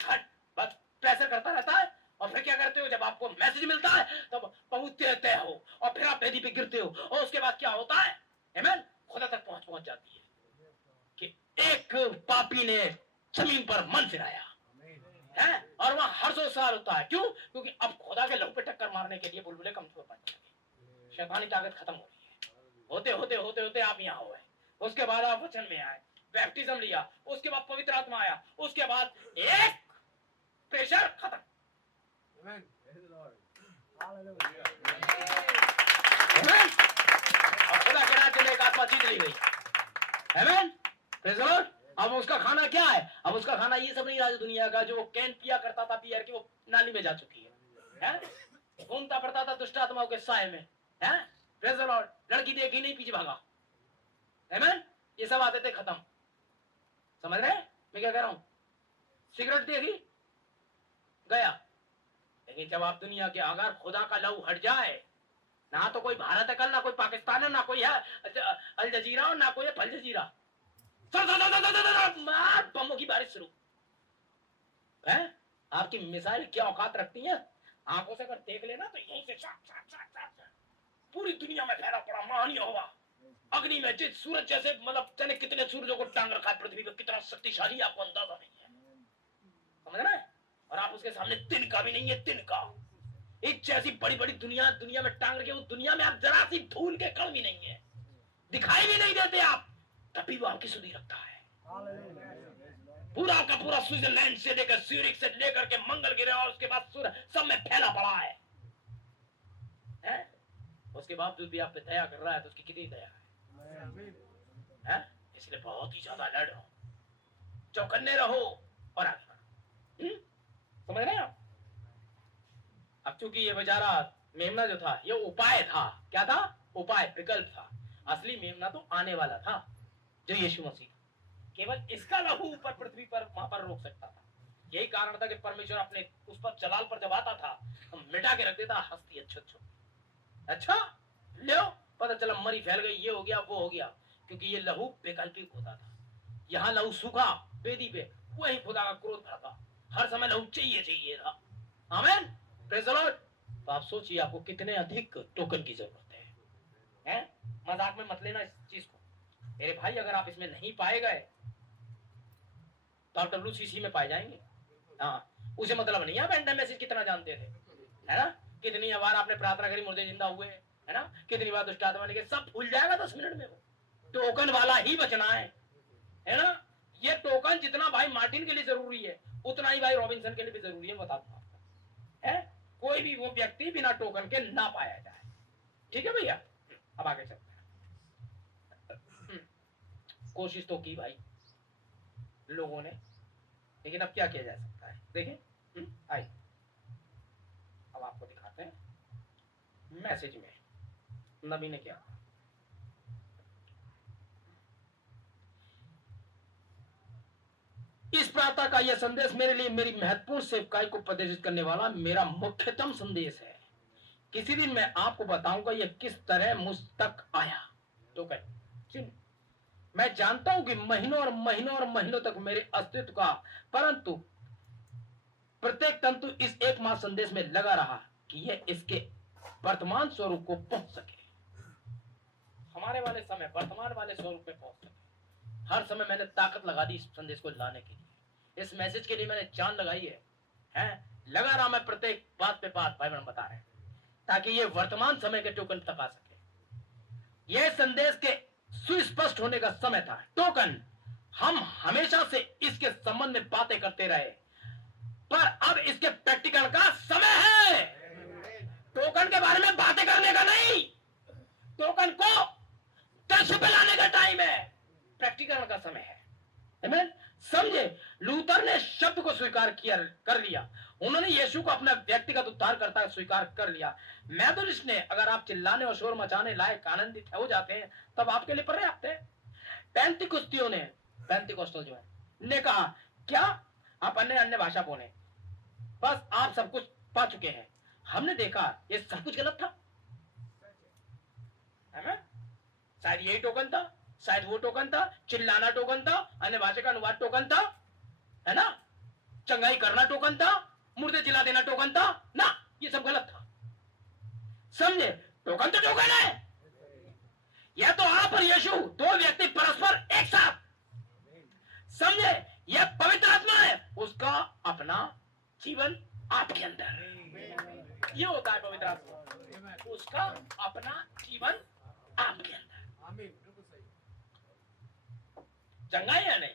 खट बस प्रेशर करता रहता है और फिर क्या करते हो जब आपको मैसेज मिलता है तब तो पहुंचते हो और फिर आप वेदी पे गिरते हो और उसके बाद क्या होता है आमीन खुदा तक पहुंच जाती है कि एक पापी ने जमीन पर मन फिराया है और वहां हर 100 साल होता है। क्यों? क्योंकि अब खुदा के लहू पे टक्कर मारने के लिए बुलबुले कमजोर बन जाएंगे शैतानी ताकत खत्म हो रही है। होते होते होते होते आप यहाँ हुए उसके बाद आप वचन में आए बैप्टिज्म लिया उसके बाद पवित्र आत्मा आया उसके बाद एक प्रेशर खत्म। और खुदा के राज्य में एक आत्मा जीत ली गई। आमीन प्रेज़ द लॉर्ड। अब उसका खाना क्या है? अब उसका खाना ये सब नहीं रहा दुनिया का जो कैन पिया करता था बियर की वो नाली में जा चुकी है घूमता पड़ता था दुष्ट आत्माओं के साए में है प्रेज़ द लॉर्ड। लड़की देखी नहीं पीछे भागा आमीन ये सब आते थे खत्म। समझ रहे मैं क्या कह रहा हूं? सिगरेट देखी गया लेकिन जब आप दुनिया के अगर खुदा का लहू हट जाए ना तो कोई भारत है कल ना कोई पाकिस्तान है ना कोई है अल जजीरा और ना कोई है फल जजीरा मार बमों की बारिश शुरू है। आपकी मिसाइल क्या औकात रखती है आंखों से अगर देख लेना तो यहीं से पूरी दुनिया में फैला पड़ा महानिया हुआ अग्नि में जिस सूरज जैसे मतलब जाने कितने सूरजों को टांग रखा है पृथ्वी पर कितना शक्तिशाली आपको अंदाजा नहीं है। समझ रहे हैं? और आप उसके सामने तिनका भी नहीं है तिनका एक जैसी बड़ी बड़ी दुनिया में टांग रखे उस दुनिया में आप जरा सी धूल के कण भी नहीं है दिखाई भी नहीं देते आप तभी वो आपकी सुधी रखता है। पूरा का पूरा स्विट्जरलैंड से लेकर ज्यूरिख से लेकर के मंगल गिरे और उसके बाद सब में फैला पड़ा है उसके बावजूद भी आप पे दया कर रहा है तो उसकी कितनी दया है इसलिए बहुत ही ज्यादा लड़ो चौकन्ने रहो और आगे बढ़ो। समझ रहे हैं आप? अब चूंकि ये बेचारा मेमना जो था ये उपाय था क्या था उपाय विकल्प था असली मेमना तो आने वाला था जो यीशु मसीह केवल इसका लहू ऊपर पृथ्वी पर वहां पर रोक सकता था। यही कारण था कि परमेश्वर अपने उस पर जलाल पर जब आता था तो मिटा के रख देता हस्ती अच्छा लो पता चला मरी फैल गई ये हो गया वो हो गया क्योंकि ये लहू वैकल्पिक होता था। यहाँ लहू सूखा वेदी पे वही खुदा का क्रोध भड़का हर समय लहू चाहिए था। आमीन प्रेज़ द लॉर्ड। तो आप सोचिए आपको कितने अधिक टोकन की जरूरत है मजाक में मत लेना इस चीज को मेरे भाई। अगर आप इसमें नहीं पाए गए तो आप WCC में पाए जाएंगे। हाँ उसे मतलब नहीं आप एंड मैसेज कितना जानते थे है ना कितनी बार आपने प्रार्थना करी मुर्दे जिंदा हुए है ना कितनी बार दुष्ट आत्मा ने सब भूल जाएगा 10 मिनट में। वो टोकन वाला ही बचना है ना। ये टोकन जितना भाई मार्टिन के लिए जरूरी है उतना ही भाई रॉबिन्सन के लिए भी जरूरी है बता दूं है कोई भी वो व्यक्ति बिना टोकन के ना पाया जाए। ठीक है भैया अब आगे चलते हैं। कोशिश तो की भाई लोगों ने लेकिन अब क्या किया जा सकता है देखिए आइए अब आपको दिखाते हैं मैसेज में नबी ने क्या इस प्रार्थना का यह संदेश मेरे लिए मेरी महत्वपूर्ण सेवकाई को प्रदर्शित करने वाला मेरा मुख्यतम संदेश है। किसी दिन मैं आपको बताऊंगा यह किस तरह मुझ तक आया। तो कह मैं जानता हूं कि महीनों और महीनों तक मेरे अस्तित्व का परंतु प्रत्येक तंतु इस एकमात्र संदेश में लगा रहा कि यह इसके वर्तमान स्वरूप को पहुंच सके। हमारे वाले समय वर्तमान वाले स्वरूप में पहुंच सके। हर समय मैंने ताकत लगा दी इस संदेश को लाने के लिए इस मैसेज के लिए मैंने जान लगाई है लगा रहा मैं प्रत्येक बात पे बात भाई बता रहे ताकि ये वर्तमान समय के टोकन तक आ सके। यह संदेश के सुस्पष्ट होने का समय था। टोकन हम हमेशा से इसके संबंध में बातें करते रहे पर अब इसके प्रैक्टिकल का समय है। टोकन के बारे में बातें करने का नहीं टोकन को दृश्य पे लाने का टाइम है प्रैक्टिकल का समय है। आमीन। समझे, लूथर ने शब्द को स्वीकार किया कर लिया, उन्होंने यीशु को अपना व्यक्तिगत उद्धारकर्ता स्वीकार कर लिया। मेथोडिस्ट ने, अगर आप चिल्लाने और शोर मचाने लायक आनंदित हो जाते हैं तब आपके लिए पर्याप्त है। पेंतिकुस्तियों ने, पेंतिकोस्टल जो है, ने कहा क्या आप अन्य अन्य भाषा बोले, बस आप सब कुछ पा चुके हैं। हमने देखा ये सब कुछ गलत था, है ना? शायद यही टोकन था, शायद वो टोकन था, चिल्लाना टोकन था, अन्य भाषा का अनुवाद टोकन था, है ना? चंगाई करना टोकन था, मुर्दे चिल्ला देना टोकन था ना, ये सब गलत था। समझे, टोकन तो टोकन है। यह तो आप और यीशु दो व्यक्ति परस्पर एक साथ, समझे, यह पवित्र आत्मा है, उसका अपना जीवन आपके अंदर, ये होता है पवित्र आत्मा, उसका अपना जीवन आपके अंदर। चंगाई है नहीं,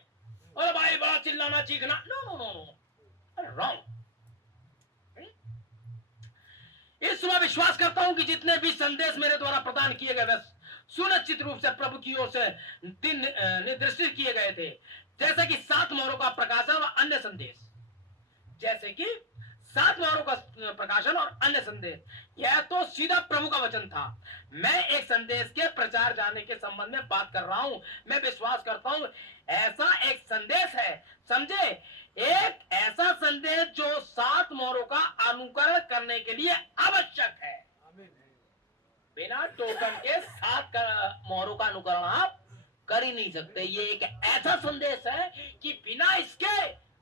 अरे भाई बड़ा चिल्लाना चीखना, no no no no, wrong. इस सुबह विश्वास करता हूं कि जितने भी संदेश मेरे द्वारा प्रदान किए गए वे सुनिश्चित रूप से प्रभु की ओर से निर्दिष्ट किए गए थे, जैसे कि 7 मोहरों का प्रकाशन और अन्य संदेश, जैसे कि 7 मोहरों का प्रकाशन और अन्य संदेश। यह तो सीधा प्रभु का वचन था। मैं एक संदेश के प्रचार जाने के संबंध में बात कर रहा हूं। मैं विश्वास करता हूं ऐसा एक संदेश है, समझे, एक ऐसा संदेश जो 7 मोहरों का अनुकरण करने के लिए आवश्यक है। बिना टोकन के 7 मोहरों का अनुकरण आप कर ही नहीं सकते। ये एक ऐसा संदेश है कि बिना इसके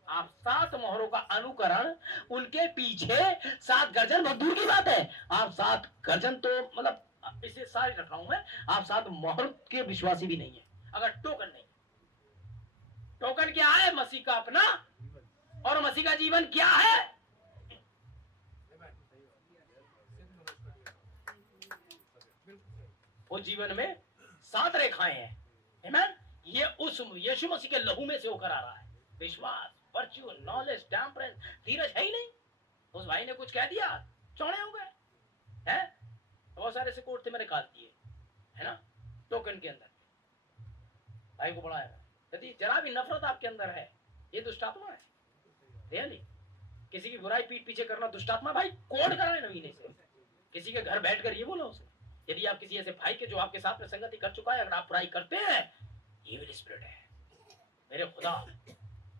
आप 7 मोहरों का अनुकरण, उनके पीछे 7 गर्जन बहुत दूर की बात है। आप 7 गर्जन तो मतलब इसे सारी रख रहा हूं मैं, आप 7 मोहर के विश्वासी भी नहीं है अगर टोकन नहीं। टोकन क्या है? मसीह का अपना, और मसीह का जीवन क्या है? वो जीवन में 7 रेखाएं हैं, आमीन। ये उस यीशु मसीह के लहू में से होकर आ रहा है। विश्वास, वर्च्यू, नॉलेज, टेम्परेंस, धीरज है ही नहीं। उस भाई ने कुछ कह दिया, चौड़े हो गए हैं। बहुत सारे से कोर्ट थे, मैंने काट दिए, है ना, टोकन के अंदर। भाई को बढ़ाया, यदि जरा भी नफरत आपके अंदर है, ये दुष्टात्मा है। रियली, किसी की बुराई पीठ पीछे करना दुष्टात्मा। भाई कोड कराए नवीने से, किसी के घर बैठकर ये बोलो उसे। यदि आप किसी ऐसे भाई के जो आपके साथ में संगति कर चुका है, अगर आप बुराई करते हैं, ये स्पिरिट है। मेरे खुदा,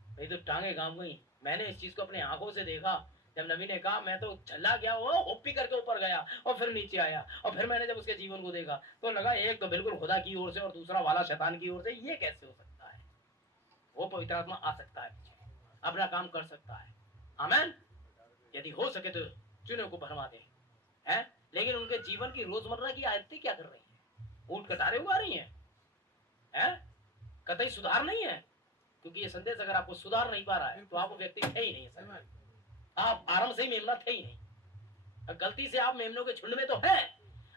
मेरी तो टांगे काम गई। मैंने इस चीज को अपने आंखों से देखा। जब नबी ने कहा, मैं तो झल्ला गया, वो हुप्पी करके ऊपर गया और फिर नीचे आया, और फिर मैंने जब उसके जीवन को देखा तो लगा एक तो बिल्कुल खुदा की ओर से और दूसरा वाला शैतान की ओर से। ये कैसे हो सकता है? वो पवित्र आत्मा आ सकता है, अपना काम कर सकता है, आमीन। यदि हो सके तो चुने को भरमा दे, हैं? लेकिन उनके जीवन की रोजमर्रा की आदतें क्या कर रही हैं? ऊंट कटारे उगा रही हैं, हैं? कतई सुधार नहीं है। क्योंकि ये संदेश अगर आपको सुधार नहीं पा रहा है तो आपको व्यक्ति थे ही नहीं। आप आराम से ही मेमना थे ही नहीं। गलती से आप मेमनों के झुंड में तो हैं,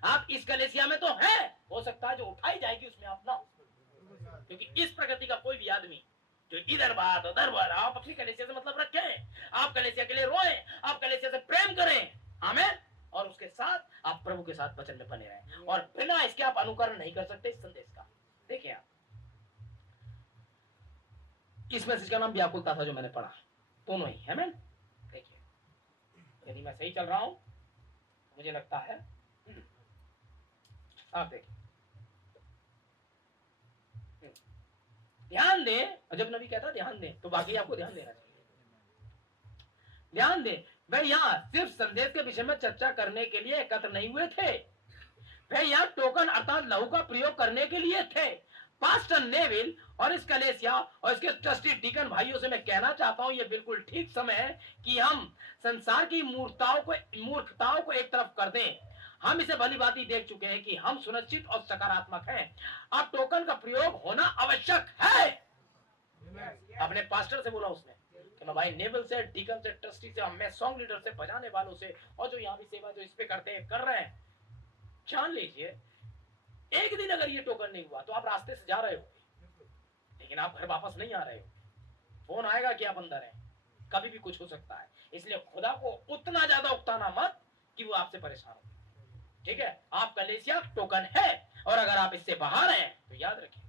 आप इस कलेसिया में तो हैं। हो सकता है जो उठाई जाएगी उसमें आप ना हो, क्योंकि इस प्रकृति का कोई भी आदमी जो इधर बात उधर बात, आप अपनी कलेसिया से मतलब रखें, आप कलेसिया के लिए रोएं, आप कलेसिया से प्रेम करें, आमीन। और उसके साथ आप प्रभु के साथ वचन में बने रहें, और बिना इसके आप अनुकरण नहीं कर सकते इस संदेश का। देखिए आप, इस मैसेज का नाम व्याकुलता था जो मैंने पढ़ा, दोनों ही, आमीन। देखिए, यदि मैं सही चल रहा हूं मुझे लगता है, आप देखिए, ध्यान दें। जब नबी कहता ध्यान दें तो बाकी आपको ध्यान देना चाहिए। ध्यान दें, वे यहाँ सिर्फ संदेश के विषय में चर्चा करने के लिए एकत्र नहीं हुए थे, वे यहाँ टोकन अर्थात लहू का प्रयोग करने के लिए थे। पास्टर नेविल और इस कलेसिया और इसके ट्रस्टी डीकन भाइयों से मैं कहना चाहता हूं, ये बिल्कुल ठीक समय है कि हम संसार की मूर्खताओं को एक तरफ कर दें। हम इसे भली भांति देख चुके हैं कि हम सुनिश्चित और सकारात्मक हैं। अब टोकन का प्रयोग होना आवश्यक है। अपने पास्टर से बोला उसने कि मैं भाई नेवल से, डीकन से, ट्रस्टी से, मैं सॉन्ग लीडर से, बजाने वालों से, और जो यहाँ भी सेवा जो इस पे करते हैं कर रहे हैं, जान लीजिए एक दिन अगर ये टोकन नहीं हुआ तो आप रास्ते से जा रहे हो, लेकिन आप घर वापस नहीं आ रहे हो। फोन आएगा कि आप अंदर हैं, कभी भी कुछ हो सकता है। इसलिए खुदा को उतना ज्यादा उकताना मत कि वो आपसे परेशान हो। ठीक है, आप कलेसिया टोकन है, और अगर आप इससे बाहर हैं तो याद रखिए,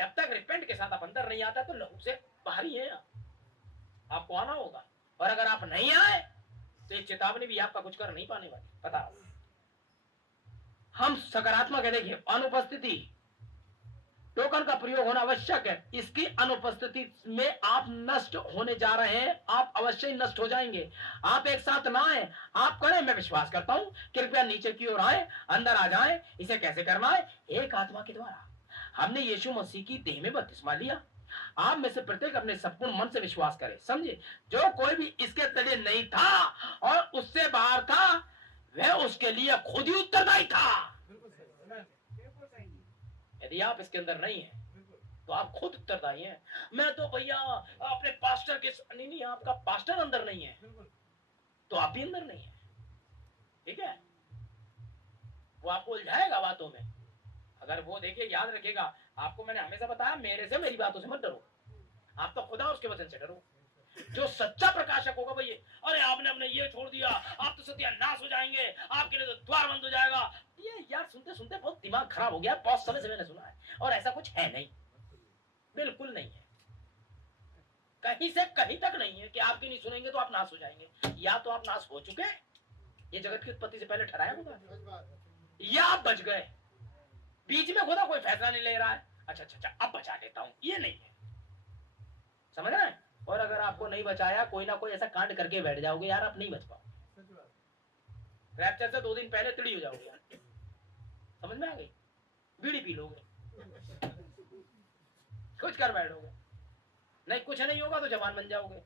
जब तक रिपेंट के साथ आप अंदर नहीं आता तो लहू से बाहर ही है आप। आपको आना होगा, और अगर आप नहीं आए तो एक चेतावनी भी आपका कुछ कर नहीं पाने वाली, पता। हम सकारात्मक है, देखिए अनुपस्थिति टोकन का प्रयोग होना आवश्यक है। इसकी अनुपस्थिति में आप नष्ट होने जा रहे हैं, आप अवश्य ही नष्ट हो जाएंगे। आप एक साथ ना आए, आप करें, मैं विश्वास करता हूं, कृपया नीचे की ओर आए, अंदर आ जाएं। इसे कैसे करना है? एक आत्मा के द्वारा। हमने यीशु मसीह की देह में बपतिस्मा लिया। आप में से प्रत्येक अपने संपूर्ण मन से विश्वास करे, समझे। जो कोई भी इसके तले नहीं था और उससे बाहर था, वह उसके लिए खुद ही उत्तरदायी था। यदि आप इसके अंदर नहीं है तो आप खुद उत्तरदायी हैं। मैं तो भैया अपने पास्टर के नहीं, आपका पास्टर अंदर नहीं है तो आप भी अंदर नहीं है, ठीक है। वो आपको उलझाएगा बातों में। अगर वो देखिए, याद रखिएगा, आपको मैंने हमेशा बताया, मेरे से, मेरी बातों से मत डरो, आप तो खुदा उसके वचन से डरो। जो सच्चा प्रकाशक होगा भैया, अरे आपने हमने ये छोड़ दिया, आप तो सत्यानाश हो जाएंगे, आपके लिए तो द्वार बंद हो जाएगा। ये यार सुनते सुनते बहुत दिमाग खराब हो गया, बहुत समय से मैंने सुना है, और ऐसा कुछ है नहीं, बिल्कुल नहीं है, कहीं से कहीं तक नहीं है कि आपकी नहीं सुनेंगे तो आप नाश हो जाएंगे। या तो आप नाश हो चुके, ये जगत की उत्पत्ति से पहले ठहराया होगा, या आप बच गए, बीच में खुदा कोई फैसला नहीं ले रहा है, अच्छा अब बचा लेता हूं, ये नहीं है, समझ रहे हैं। और अगर आपको नहीं बचाया, कोई ना कोई ऐसा कांड करके बैठ जाओगे यार, आप नहीं बच पाओगे। रैप्चर से 2 दिन पहले तिड़ी हो जाओगे यार, समझ में आ गई। बीड़ी पी लोगे, कुछ कर बैठोगे, नहीं कुछ नहीं होगा तो जवान बन जाओगे,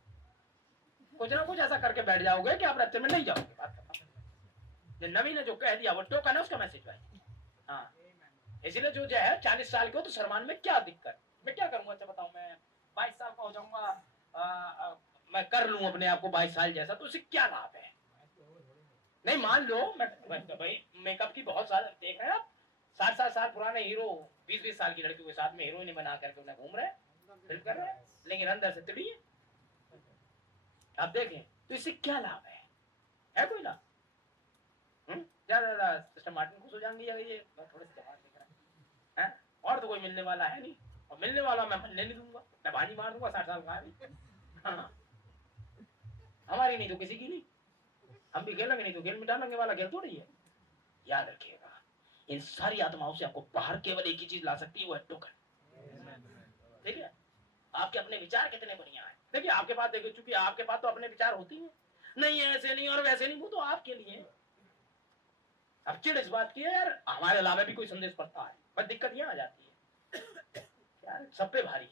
कुछ ना कुछ ऐसा करके बैठ जाओगे कि आप रैप्चर में नहीं जाओगे। बात खत्म। नबी ने जो कह दिया वो टोकन है, उसका मैसेज भाई। हाँ, इसलिए जो है 40 साल के हो तो शर्मान में क्या दिक्कत, मैं क्या करूंगा, अच्छा बताऊं, मैं 22 साल का हो जाऊंगा, मैं कर लूं अपने आप को 22 साल जैसा, तो उससे क्या लाभ है। नहीं मान लो, मैं भाई मेकअप की बहुत साल देख रहे हैं आप, 60 साल पुराने हीरो 20 साल की लड़कियों के साथ में हीरोइन बना करके उन्हें घूम रहे हैं, फिल्म कर रहे हैं, लेकिन अंदर से तिड़ी है। आप देखें तो इससे क्या लाभ है कोई लाभ? ज्यादा सिस्टर मार्टिन खुश हो जाएंगे या ये थोड़े से जवाब देख रहे हैं, और तो कोई मिलने वाला है नहीं, और मिलने वाला मैं मिलने नहीं दूंगा, मैं बाजी मार दूंगा 60 साल का। हाँ, हमारी नहीं तो किसी की नहीं, हम भी खेलेंगे, नहीं तो खेल मिटाने वाला खेल थोड़ी है। याद रखिएगा, इन सारी आत्माओं से आपको बाहर केवल एक ही चीज ला सकती है, वो है टोकन। ठीक है, आपके अपने विचार कितने बढ़िया है। देखिए आपके पास, देखिए चूंकि आपके पास तो अपने विचार होती है, नहीं ऐसे नहीं और वैसे नहीं, वो तो आपके लिए। अब चिड़ इस बात की है यार, हमारे अलावा भी कोई संदेश पढ़ता है, बस दिक्कत यहाँ आ जाती है यार, सब पे भारी।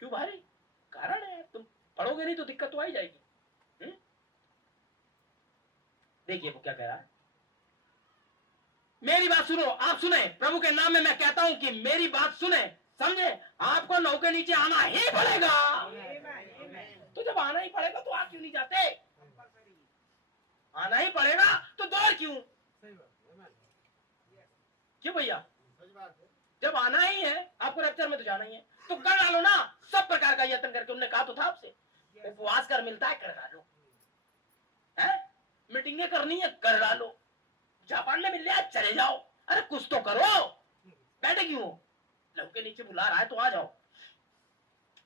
क्यों भारी? कारण है, तुम पढ़ोगे नहीं तो दिक्कत तो आ ही जाएगी। देखिए वो क्या कह रहा है, मेरी बात सुनो, आप सुने, प्रभु के नाम में मैं कहता हूं कि मेरी बात सुने, समझे। आपको नौ के नीचे आना ही पड़ेगा। तो जब आना ही पड़ेगा तो आप क्यों नहीं जाते? आना ही पड़ेगा तो दौड़ क्यों भैया? जब आना ही है आपको रैप्चर में तो जाना ही है, तो कर डालो ना सब प्रकार का यत्न करके। उन्होंने कहा तो था आपसे, उपवास कर मिलता है, कर डालो, है मीटिंगें करनी है, कर डालो, जापान में मिल लिया चले जाओ, अरे कुछ तो करो, बैठे क्यों? लहू के नीचे बुला रहा है तो आ जाओ,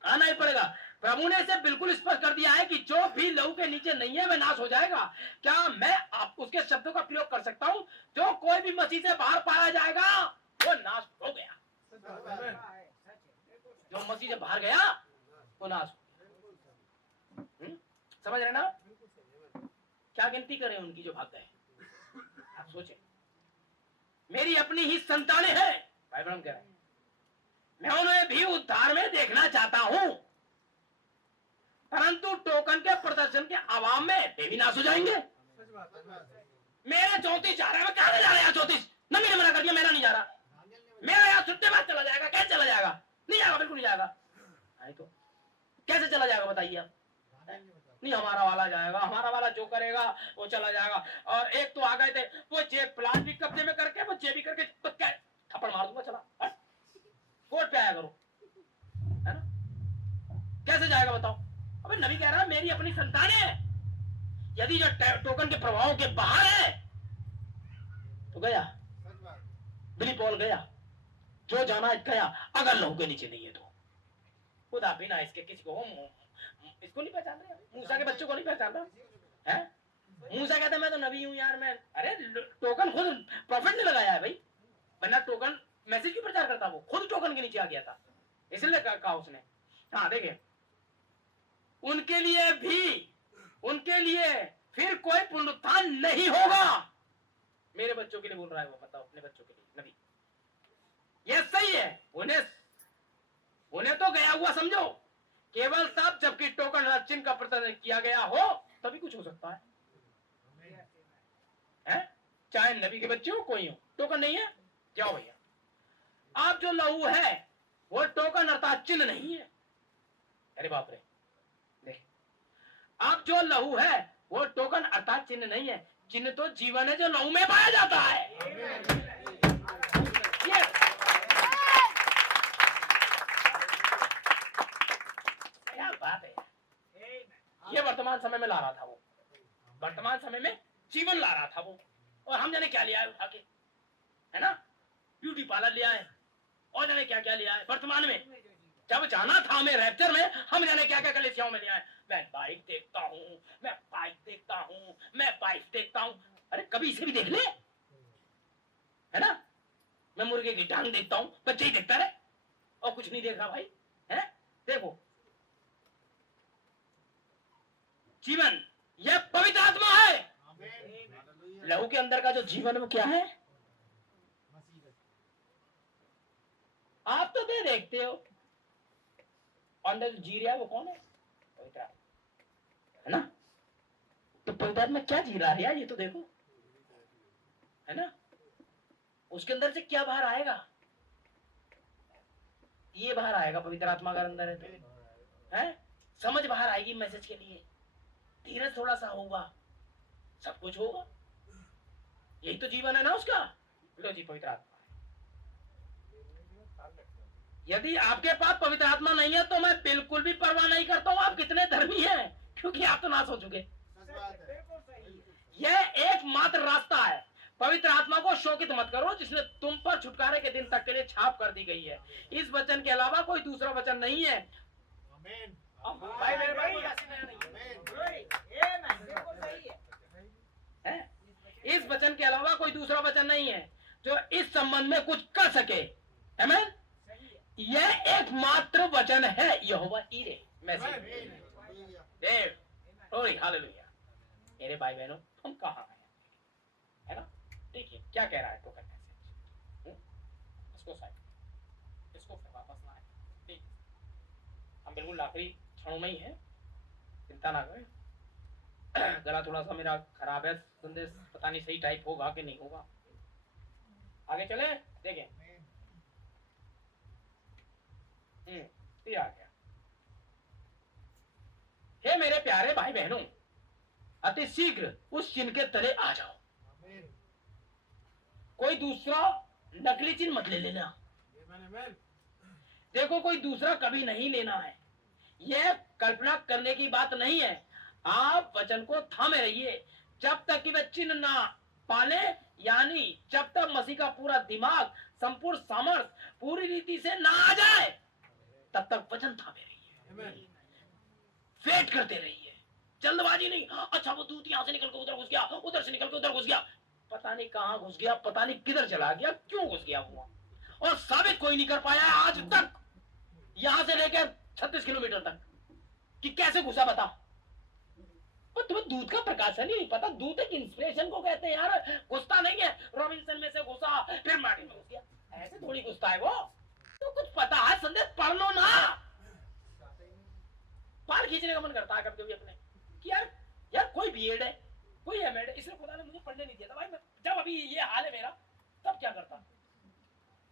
आना ही पड़ेगा। प्रभु ने इसे बिल्कुल स्पष्ट कर दिया है कि जो भी लहू के नीचे नहीं है वह नाश हो जाएगा। क्या मैं आप उसके शब्दों का प्रयोग कर सकता हूं? जो कोई भी मसीह से बाहर पाया जाएगा वो नाश हो गया, जो मसीह से बाहर गया वो नाश हो गया। समझ रहे ना? क्या गिनती करें उनकी जो भाग गए? आप सोचें, मेरी अपनी ही संतानें हैं, भाई ब्रह्म कह रहे हैं, मैं उन्हें भी उद्धार में देखना चाहता हूं, परंतु टोकन के प्रदर्शन के अभाव में वे भी नाश हो जाएंगे। मेरे 34 जा रहे हैं, मैं कहां जा रहा है? 34 नबी ने मना कर दिया, मेरा नहीं जा रहा, मेरा यहाँ छुट्टे बाद चला जाएगा। कैसे चला जाएगा? नहीं जाएगा, बिल्कुल नहीं जाएगा। तो कैसे चला जाएगा बताइए आप? नहीं, हमारा वाला जाएगा, हमारा वाला जो करेगा वो चला जाएगा। और एक तो आ गए थे, वो जेब प्लान भी कब्जे में करके, वो जेबी करके तो क्या थप्पड़ मार दूंगा, चला कोर्ट पे आया करो, है ना? कैसे जाएगा बताओ? अबे नबी कह रहा है मेरी अपनी संतान है, यदि जो टोकन के प्रभावों के बाहर है तो गया, बिली पॉल गया, जो जाना गया, अगर लहू के नीचे नहीं है तो खुदा बिना इसके किसी को इसको नहीं पहचान रहे, मूसा के बच्चों को नहीं पहचान रहा है। मूसा कहता मैं तो नबी हूं यार, मैं अरे टोकन खुद प्रॉफिट ने लगाया है भाई, वरना टोकन मैसेज क्यों प्रचार करता, वो खुद टोकन के नीचे आ गया था, इसलिए कहा उसने। हाँ देखिए, उनके लिए फिर कोई पुनरुत्थान नहीं होगा। मेरे बच्चों के लिए बोल रहा है वो, बताओ अपने बच्चों के लिए नबी, ये सही है। उन्हें तो गया हुआ समझो, केवल तब जबकि टोकन चिन्ह का प्रदर्शन किया गया हो तभी कुछ हो सकता है, चाहे नबी के बच्चे हो कोई हो, टोकन नहीं है जाओ भैया। आप जो लहू है वो टोकन अर्थात चिन्ह नहीं है। अरे बाप रे, देख, आप जो लहू है वो टोकन अर्थात चिन्ह नहीं है, चिन्ह तो जीवन है जो लहू में पाया जाता है। क्या बात है, ये वर्तमान समय में ला रहा था वो, वर्तमान समय में जीवन ला रहा था वो, और हम जाने क्या लिया है उठा के, है ना, ब्यूटी पार्लर लिया है और जाने क्या क्या लिया है वर्तमान में। जब जाना था हमें रैप्चर में, हम जाने क्या क्या कलेसियाओं में लिया है। मैं बाइक देखता हूँ, मैं बाइक देखता हूँ, मैं बाइक देखता हूँ। अरे कभी इसे भी देख ले, है ना। मैं मुर्गे की टांग देखता हूँ, बच्चे ही देखता रहे और कुछ नहीं देख रहा भाई, है। देखो जीवन यह पवित्र आत्मा है, लहू के अंदर का जो जीवन वो क्या है, आप तो दे देखते हो, अंदर जो जी रहा है वो कौन है, पवित्र, है ना। तो पवित्र आत्मा क्या जी रहा है यार, ये तो देखो, है ना। उसके अंदर से क्या बाहर आएगा, ये बाहर आएगा पवित्र आत्मा का अंदर है तो, है, समझ बाहर आएगी मैसेज के लिए, धीरज थोड़ा सा होगा, सब कुछ होगा, यही तो जीवन है ना उसका। लो जी पवित्र आत्मा, यदि आपके पास पवित्र आत्मा नहीं है तो मैं बिल्कुल भी परवाह नहीं करता हूं आप कितने धर्मी हैं, क्योंकि आप तो नाश हो चुके। यह एकमात्र रास्ता है, पवित्र आत्मा को शोकित मत करो जिसने तुम पर छुटकारे के दिन तक के लिए छाप कर दी गई है। इस वचन के अलावा कोई दूसरा वचन नहीं है। भाई मेरे भाई इस वचन के अलावा कोई दूसरा वचन नहीं है जो इस संबंध में कुछ कर सके। आमीन। यह एकमात्र वचन है यहोवा ईरे मैसेज देव। ओए हालेलुया। मेरे भाई बहनों हम कहाँ हैं, है ना। देखिए क्या कह रहा है टोकन मैसेज, इसको साइड, इसको फिर वापस लाए। ठीक, हम बिल्कुल आखिरी क्षणों में ही है, चिंता ना करें। गला थोड़ा सा मेरा खराब है, संदेश पता नहीं सही टाइप होगा कि नहीं होगा। आगे चले देखें। ये आ गया। हे मेरे प्यारे भाई बहनों, अति शीघ्र उस चिन्ह के तले आ जाओ। कोई दूसरा नकली चिन्ह मत ले लेना। देखो कोई दूसरा कभी नहीं लेना है, यह कल्पना करने की बात नहीं है। आप वचन को थामे रहिए जब तक कि वह चिन्ह ना पाले, यानी जब तक मसीह का पूरा दिमाग, संपूर्ण सामर्थ्य पूरी रीति से ना आ जाए, तब तक वचन थामे रहिए, वेट करते रहिए, जल्दबाजी नहीं। अच्छा वो दूत यहां से निकल के उधर घुस गया, उधर से निकल के उधर घुस गया, पता नहीं कहां घुस गया, पता नहीं किधर चला गया, क्यों घुस गया हुआ, और साबित कोई नहीं कर पाया आज तक, यहां से लेकर 36 किलोमीटर तक कि कैसे घुसा बता। पर तुम्हें दूत का प्रकाशन ही नहीं पता। दूत एक इंस्पिरेशन को कहते हैं यार, घुसता नहीं है रॉबिन्सन में से घुसा फिर मार्टिन में घुस गया, ऐसे थोड़ी घुसता है वो। तो कुछ पता है, संदेश पढ़ लो ना। पार खींचने का मन करता है कभी कभी अपने कि यार कोई बीएड है, कोई एमएड है, इसलिए खुदा ने मुझे पढ़ने नहीं दिया था। भाई मैं जब अभी ये हाल है मेरा, तब क्या करता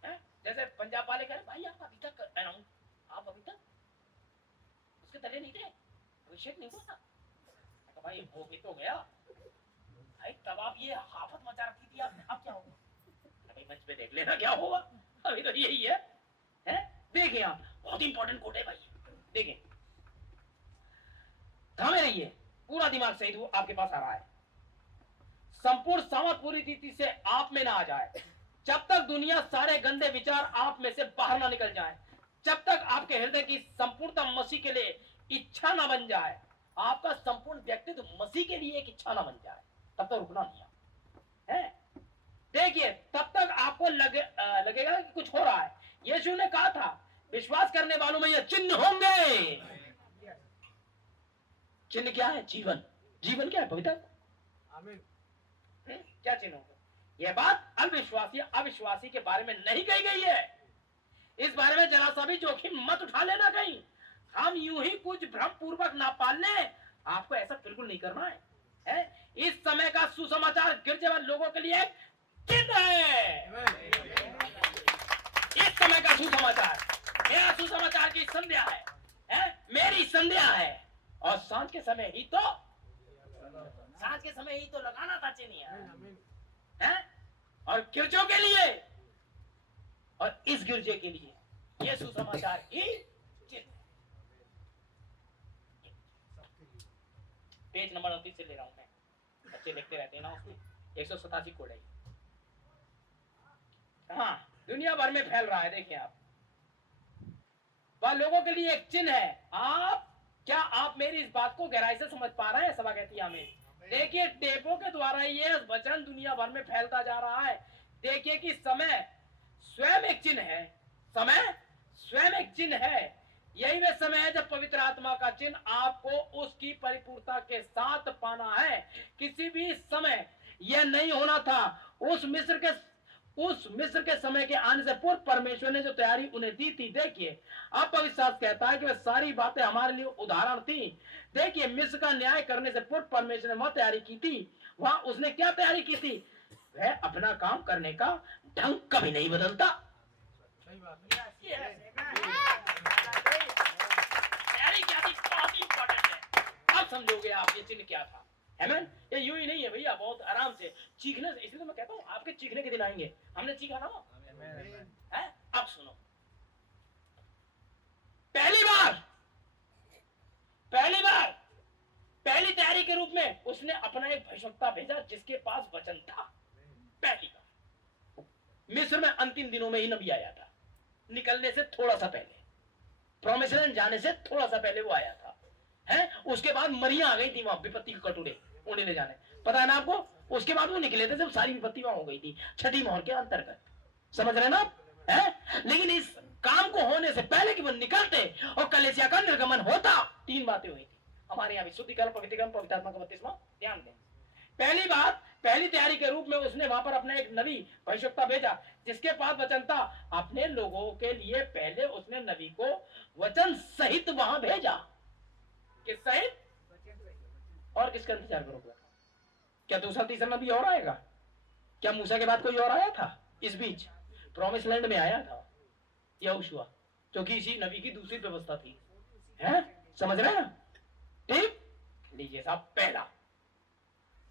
है। जैसे पंजाब वाले कह रहे भाई आप अभी तक अराउंड, आप अभी तक उसके तले नहीं थे, अभिषेक नहीं हुआ था। तो भाई हो भी तो गया भाई, तब आप ये हाफत मचा रखी थी, आप क्या होगा। अभी मंच पे देख लेना क्या होगा, अभी तो यही है। देखिए आप, बहुत इंपॉर्टेंट कोट है भाई, देखिए थामे रहिए, पूरा दिमाग सही आपके पास आ रहा है, संपूर्ण सामर्थ पूरी रीति से आप में ना आ जाए, जब तक दुनिया सारे गंदे विचार आप में से बाहर ना निकल जाए, जब तक आपके हृदय की संपूर्णता मसीह के लिए इच्छा ना बन जाए, आपका संपूर्ण व्यक्तित्व मसीह के लिए एक इच्छा ना बन जाए, तब तक रुकना नहीं है। देखिए, तब तक आपको लगेगा कि कुछ हो रहा है। यीशु ने कहा था, विश्वास करने वालों में ये चिन्ह होंगे। चिन्ह क्या है? जीवन। जीवन क्या है? पवित्र। क्या चिन्ह होगा? यह बात अविश्वासी अविश्वासी के बारे में नहीं कही गई है। इस बारे में जरा सा भी जोखिम मत उठा लेना कहीं। हम यूं ही कुछ भ्रम पूर्वक ना पाल लें। आपको ऐसा बिल्कुल नहीं करना है? इस समय का सुसमाचार गिरजेवाले लोगों के लिए चिन्ह है। इस समय का सुसमाचार मेरा सुसमाचार की संध्या है? मेरी संध्या है। और सांझ के समय ही तो लगाना था चिन्ह है। और गिरजों के लिए और इस गिरजे के लिए यह सुसमाचार ही चिन्ह है। पेज नंबर 29 से ले रहा हूं मैं, बच्चे लिखते रहते हैं ना उसमें। 187 कोड है। हाँ, दुनिया भर में फैल रहा है। देखिए आप, वह लोगों के लिए एक चिन्ह है। क्या आप मेरी इस बात को गहराई से समझ पा रहे हैं? सभा कहती है आमीन। देखिए, टेपों के द्वारा ये वचन दुनिया भर में फैलता जा रहा है। देखिए कि समय स्वयं एक चिन्ह है। समय स्वयं एक चिन्ह है। यही वह समय है जब पवित्र आत्मा का चिन्ह आपको उसकी परिपूर्णता के साथ पाना है। किसी भी समय यह नहीं होना था। उस मिस्र के समय के आने से पूर्व परमेश्वर ने जो तैयारी उन्हें दी थी, देखिए अब पवित्र कहता है कि वह सारी बातें हमारे लिए उदाहरण थी। देखिए, मिस्र का न्याय करने से पूर्व परमेश्वर ने वह तैयारी की थी। वहां उसने क्या तैयारी की थी? वह अपना काम करने का ढंग कभी नहीं बदलता। तैयारी क्या थी? बहुत इंपॉर्टेंट है। अब समझोगे आप ये चिन्ह क्या था। आमीन। ये यूं ही नहीं है भैया, बहुत आराम से चीखने से। इसलिए मैं कहता हूँ आपके चीखने के दिन आएंगे। हमने चीखा ना है। अब सुनो, पहली तैयारी के रूप में उसने अपना एक भविष्यवक्ता भेजा जिसके पास वचन था। पहली बार मिस्र में अंतिम दिनों में ही नबी आया था। निकलने से थोड़ा सा पहले, प्रॉमिस लैंड जाने से थोड़ा सा पहले वो आया था। उसके बाद मरिया आ गई थी वहां विपत्ति के कटोरे उन्हें ले जाने। पता है ना आपको? उसके बाद वो निकले थे जब सारी विपत्ति वहां हो गई थी, छठी मोहर के अंतर्गत। समझ रहे ना आप? लेकिन इस काम को होने से पहले कि वो निकलते और कलीसिया का निर्गमन होता, 3 बातें हुई थी हमारे यहाँ भी। शुद्धिकरण, पवित्रीकरण, पवित्र आत्मा का बपतिस्मा। ध्यान दें, पहली बात, पहली तैयारी के रूप में उसने वहां पर अपना एक नबी भविष्यवक्ता भेजा जिसके पास वचन था। अपने लोगों के लिए पहले उसने नबी को वचन सहित वहां भेजा। किस सहित? और किसका इंतजार करोगे? क्या दूसरा तीसरा नबी और आएगा? क्या मूसा के बाद कोई और आया था? इस बीच प्रॉमिस लैंड में आया था यहोशुआ, जो कि इसी नबी की दूसरी व्यवस्था थी। समझ रहे हैं? ठीक, लीजिए साहब, पहला।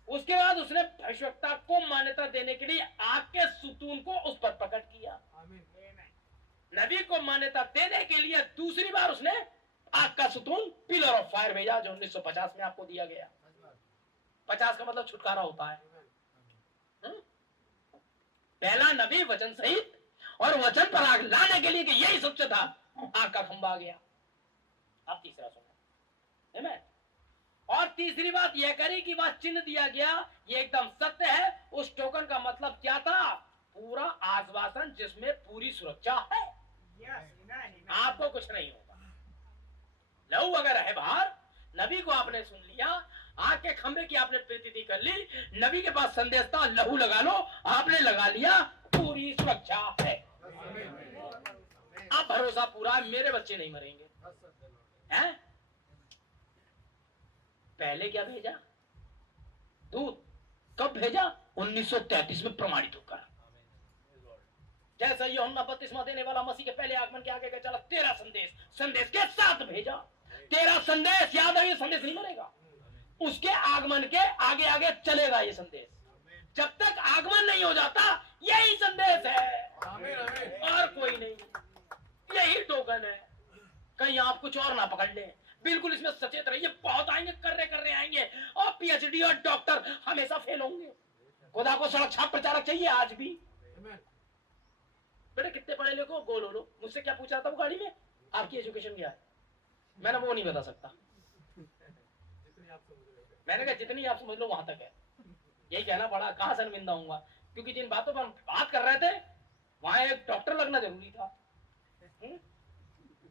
उसके बाद उसने भविष्यवक्ता को मान्यता देने के लिए आग के सुतून को उस पर प्रकट किया। नबी को मान्यता देने के लिए दूसरी बार उसने आग का सुतून, पिलर ऑफ फायर भेजा, जो 1950 में आपको दिया गया। 50 का मतलब छुटकारा होता है। पहला नबी वचन सहित, और वचन पर आग लाने के लिए कि यही सत्य था, आग का खंभा आ गया। अब तीसरा सुनो, और तीसरी बात यह करी कि वह चिन्ह दिया गया। ये एकदम सत्य है। उस टोकन का मतलब क्या था? पूरा आश्वासन जिसमें पूरी सुरक्षा है। आपको कुछ नहीं होगा। लहू अगर है बाहर, नबी को आपने सुन लिया, आग के खंभे की आपने प्रीति कर ली, नबी के पास संदेश था, लहू लगा लो, आपने लगा लिया, पूरी सुरक्षा है। अब भरोसा पूरा है, मेरे बच्चे नहीं मरेंगे। पहले क्या भेजा? दूत। कब भेजा? 1933 में प्रमाणित होकर। जैसा यूहन्ना बपतिस्मा देने वाला मसीह के पहले आगमन के आगे चला, तेरा संदेश के साथ भेजा। तेरा संदेश याद है, ये संदेश नहीं मरेगा। उसके आगमन के आगे आगे चलेगा ये संदेश। जब तक आगमन नहीं हो जाता, यही संदेश है, और कोई नहीं। यही टोकन है। कहीं आप कुछ और ना पकड़ लें। बिल्कुल इसमें सचेत रहिए। बहुत आएंगे, कर रहे आएंगे, और पीएचडी और डॉक्टर हमेशा फेल होंगे। खुदा को सड़क छाप प्रचारक चाहिए आज भी। बेटे कितने पढ़े लिखो, गोल हो लो। मुझसे क्या पूछा था वो गाड़ी में, आपकी एजुकेशन क्या है? मैंने वो नहीं बता सकता। मैंने कहा जितनी आप समझ लो वहां तक है। यही कहना पड़ा, कहां शर्मिंदा हूँ, क्योंकि जिन बातों पर हम बात कर रहे थे वहां एक डॉक्टर लगना जरूरी था।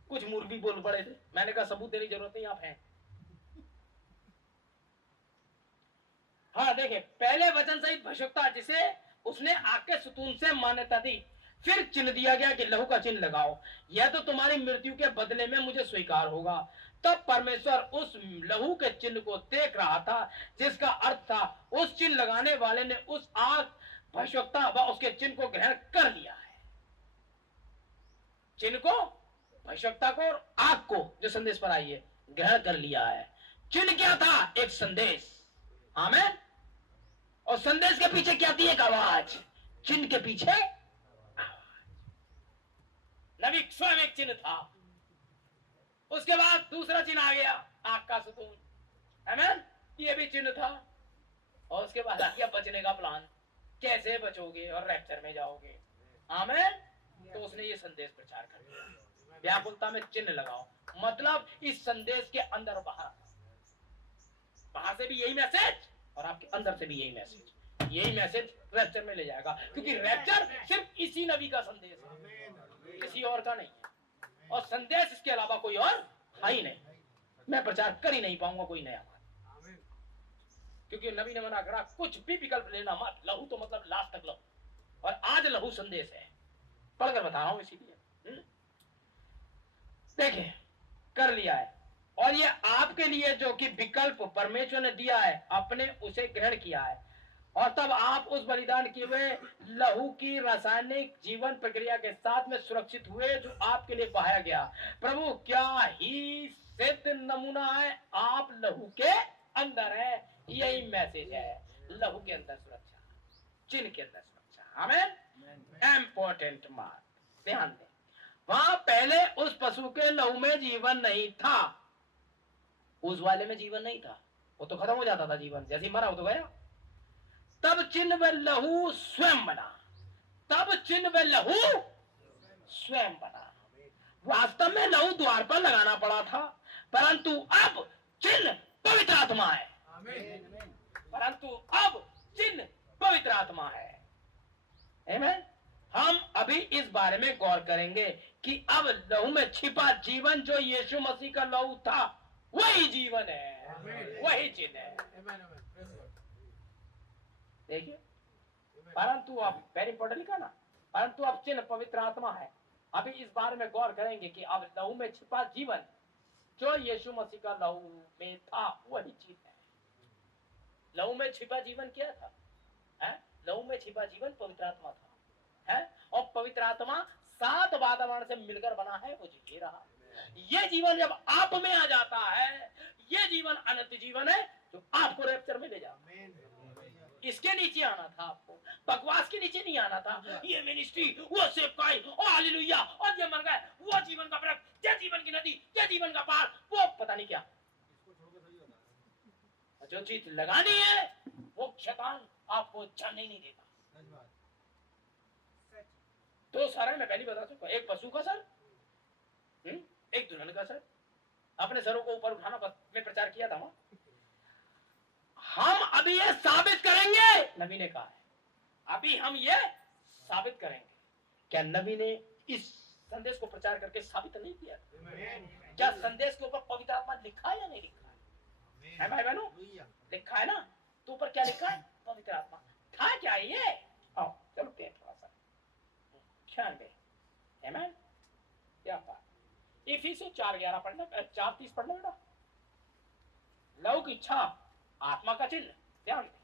कुछ मूर्ख भी बोल पड़े थे। मैंने कहा सबूत देने की जरूरत नहीं, आप हैं। हाँ देखे, पहले वचन सहित भविष्यता जिसे उसने आग के सुतून से मान्यता दी, फिर चिन्ह दिया गया कि लहू का चिन्ह लगाओ, यह तो तुम्हारी मृत्यु के बदले में मुझे स्वीकार होगा। तब परमेश्वर उस लहू के चिन्ह को देख रहा था, जिसका अर्थ था उस चिन्ह लगाने वाले ने उस आग भविष्यता व उसके चिन्ह को ग्रहण कर लिया है। चिन्ह को, भविष्यता को और आग को जो संदेश पर आई है, ग्रहण कर लिया है। चिन्ह क्या था? एक संदेश। आमेन। और संदेश के पीछे क्या थी? एक आवाज। चिन्ह के पीछे नबी स्वयं एक चिन्ह था। उसके बाद दूसरा चिन्ह आ गया, आग का सुतून। आमेन। ये भी चिन्ह था। और उसके बाद आ गया बचने का प्लान, कैसे बचोगे और रैप्चर में जाओगे। आमेन। तो उसने ये संदेश प्रचार कर दिया, व्याकुलता में चिन्ह लगाओ। मतलब इस संदेश के अंदर बाहर से भी यही मैसेज और आपके अंदर से भी यही मैसेज। यही मैसेज रैप्चर में ले जाएगा, क्योंकि रैप्चर सिर्फ इसी नबी का संदेश है, किसी और का नहीं है। और संदेश इसके अलावा कोई और है ही नहीं। मैं प्रचार कर ही नहीं पाऊंगा कोई नया बात, क्योंकि नबी ने मना करा कुछ भी विकल्प लेना मत। लहू तो मतलब लास्ट तक लहू, और आज लहू संदेश है। पढ़कर बता रहा हूं इसीलिए। देखिए, कर लिया है। और ये आपके लिए जो कि विकल्प परमेश्वर ने दिया है, आपने उसे ग्रहण किया है। और तब आप उस बलिदान किए हुए लहू की रासायनिक जीवन प्रक्रिया के साथ में सुरक्षित हुए, जो आपके लिए बहाया गया। प्रभु क्या ही सिद्ध नमूना है, आप लहू के अंदर है। यही मैसेज है, लहू के अंदर सुरक्षा, चिन्ह के अंदर सुरक्षा। आमीन। इंपॉर्टेंट बात ध्यान दें, वहां पहले उस पशु के लहू में जीवन नहीं था। उस वाले में जीवन नहीं था, वो तो खत्म हो जाता था जीवन, जैसे ही मरा वो तो गया। तब चिन्ह व लहू स्वयं बना। तब चिन्ह व लहू स्वयं बना। वास्तव में लहू द्वार पर लगाना पड़ा था, परंतु अब चिन्ह पवित्र आत्मा है। परंतु अब चिन्ह पवित्र आत्मा है। आमीन। हम अभी इस बारे में गौर करेंगे कि अब लहू में छिपा जीवन जो यीशु मसीह का लहू था, वही जीवन है, वही चिन्ह है। देखिए, परंतु अब वेरी इंपॉर्टेंट लिखा ना, परंतु अब चिन्ह पवित्र आत्मा है। अभी इस बारे में गौर करेंगे कि अब लहू में छिपा जीवन जो यीशु मसीह का लहू में था, वही चिन्ह है। लहू में छिपा जीवन क्या था? लहू में छिपा जीवन पवित्र आत्मा था, है? और पवित्र आत्मा 7 वातावरण से मिलकर बना है, वो जी रहा। ये जीवन जब आप में आ जाता है, ये जीवन अनंत जीवन है जो आपको रैप्चर में ले जाता। इसके नीचे आना था आपको, बकवास के नीचे नहीं आना था। ये मिनिस्ट्री, वो सेवकाई, और हालेलुया, और ये मर गए, वो जीवन का वृक्ष, ये जीवन की नदी, ये जीवन का पहाड़, वो पता नहीं क्या। जो चीज लगानी है वो शैतान आपको जानने ही नहीं देता। तो सारा मैं पहले बता चुका, एक पशु का सर, एक दुल्हन का सर। अपने सरों को ऊपर उठाना में प्रचार किया था वहां। हम अभी ये साबित करेंगे, नबी ने कहा है अभी हम ये साबित करेंगे। क्या नबी ने इस संदेश को प्रचार करके साबित नहीं किया? क्या संदेश के ऊपर पवित्र आत्मा लिखा है या नहीं लिखा है भाई बहनों? लिखा है ना। तो ऊपर क्या लिखा है? पवित्र आत्मा। था क्या ये? आओ चलते हैं थोड़ा सा ध्यान दें। आमीन। क्या बात। इफिसियों 4:11 पढ़ना, 4:30 पढ़ना बेटा। लहू की इच्छा, आत्मा का चिन्ह। ध्यान दें।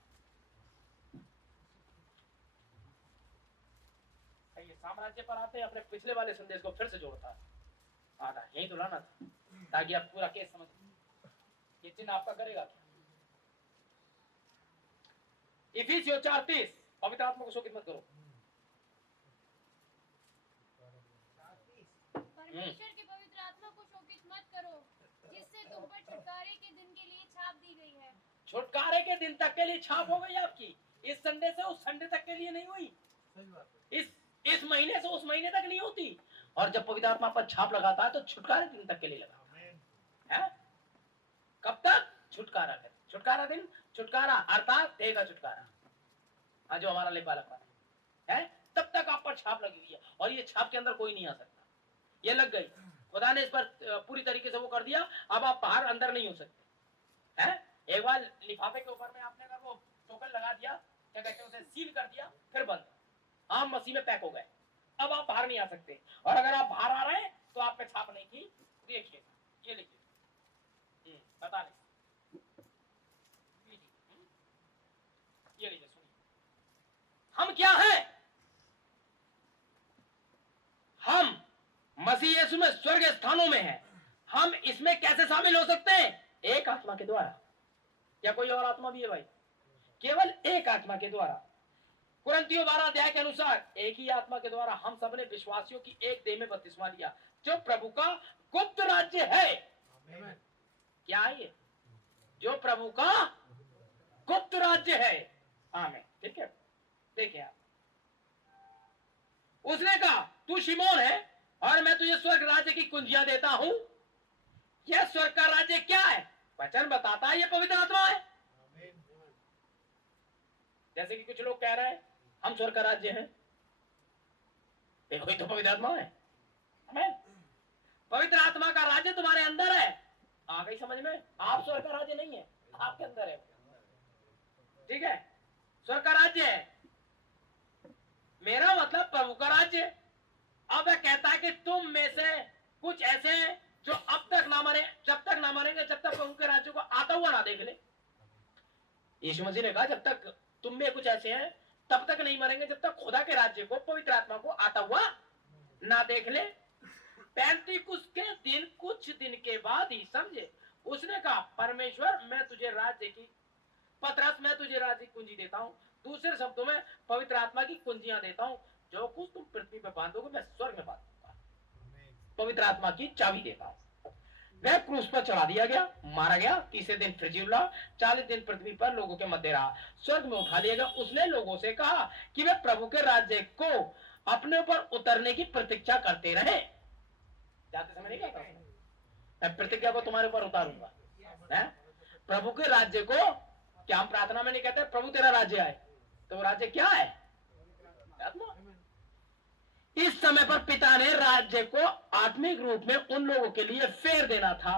ये साम्राज्य पर आते हैं, अपने पिछले वाले संदेश को फिर से जोड़ता है। आधा यही तो लाना था, ताकि आप पूरा केस समझ। ये चिन्ह आपका करेगा क्या? इफिसियों 4:30, पवित्र आत्मा को शोकित मत करो। परमेश्वर के पवित्र आत्मा को शोकित मत करो, जिससे तुम पर छुटकारे के दिन के लिए छाप दी गई है। छुटकारे के दिन तक के लिए छाप हो गई आपकी। इस संडे से उस संडे तक के लिए नहीं हुई। इस इस महीने से उस महीने तक नहीं होती। और जब पवित्र आत्मा पर छाप लगाता है तो छुटकारे दिन तक के लिए लगाता है। कब तक? छुटकारा दिन। छुटकारा दिन, छुटकारा अर्थात देह का छुटकारा, हाँ, जो हमारा लेपा लगा है, तब तक आप पर छाप लगी हुई है। और ये छाप के अंदर कोई नहीं आ सकता। ये लग गई, खुदा ने इस पर पूरी तरीके से वो कर दिया। अब आप बाहर अंदर नहीं हो सकते हैं। एक बार लिफाफे के ऊपर में आपने अगर वो टोकन लगा दिया, क्या कहते हैं उसे, सील कर दिया, फिर बंद, आप मसीह में पैक हो गए। अब आप बाहर नहीं आ सकते। और अगर आप बाहर आ रहे हैं तो आप पे छाप नहीं की। देखिए, ये लिखिए, पता नहीं, ये लीजिए, सुनिए, हम क्या हैं? हम मसीह यीशु में स्वर्ग स्थानों में हैं। हम इसमें कैसे शामिल हो सकते हैं? एक आत्मा के द्वारा। या कोई और आत्मा भी है भाई? केवल एक आत्मा के द्वारा। कुरिन्थियों 12 अध्याय के अनुसार एक ही आत्मा के द्वारा हम सब ने विश्वासियों की एक देह में बपतिस्मा लिया, जो प्रभु का गुप्त राज्य है। क्या है ये? जो प्रभु का गुप्त राज्य है। आमीन। ठीक है, देखिए आप, उसने कहा तू शिमोन है और मैं तुझे स्वर्ग राज्य की कुंजियां देता हूं। यह स्वर्ग का राज्य क्या है? वचन बताता है, यह पवित्र आत्मा है। जैसे कि कुछ लोग कह रहे हैं हम स्वर्ग का राज्य हैं, देखो ये तो पवित्र आत्मा है। आमीन। पवित्र आत्मा का राज्य तुम्हारे अंदर है। आ गई समझ में? आप स्वर्ग का राज्य नहीं है, आपके अंदर है। ठीक है, स्वर्ग का राज्य है, मेरा मतलब प्रभु का राज्य। अब वह कहता है कि तुम में से कुछ ऐसे हैं जो अब तक ना मरे, जब तक ना मरेंगे जब तक प्रभु के राज्य को आता हुआ ना देख ले। यीशु मसीह ने कहा जब तक तुम में कुछ ऐसे हैं तब तक नहीं मरेंगे जब तक खुदा के राज्य को, पवित्र आत्मा को आता हुआ ना देख ले। पेंतीकुस्त के दिन कुछ दिन के बाद ही, समझे, उसने कहा परमेश्वर मैं तुझे राज्य की, पतरस मैं तुझे राज्य की कुंजी देता हूं। दूसरे शब्दों में पवित्र आत्मा की कुंजियां देता हूं। जो कुछ तुम पृथ्वी पे बांधोगे मैं स्वर्ग में बांध दूंगा। पवित्र आत्मा की चाबी देता हूं। वह क्रूस पर चढ़ा दिया गया, मारा गया, तीसरे दिन फिर जी उठा, 40 दिन पृथ्वी पर लोगों के मध्य रहा, स्वर्ग में उठा लिया गया। उसने लोगों से कहा कि वे प्रभु के राज्य को अपने ऊपर उतरने की प्रतीक्षा करते रहे। जाते समय नहीं कहता मैं प्रतिज्ञा को तुम्हारे ऊपर उतारूंगा, है? प्रभु के राज्य को क्या हम प्रार्थना में नहीं कहते प्रभु तेरा राज्य आए? तो राज्य क्या है? आत्मा। इस समय पर पिता ने राज्य को आत्मिक रूप में उन लोगों के लिए फेर देना था।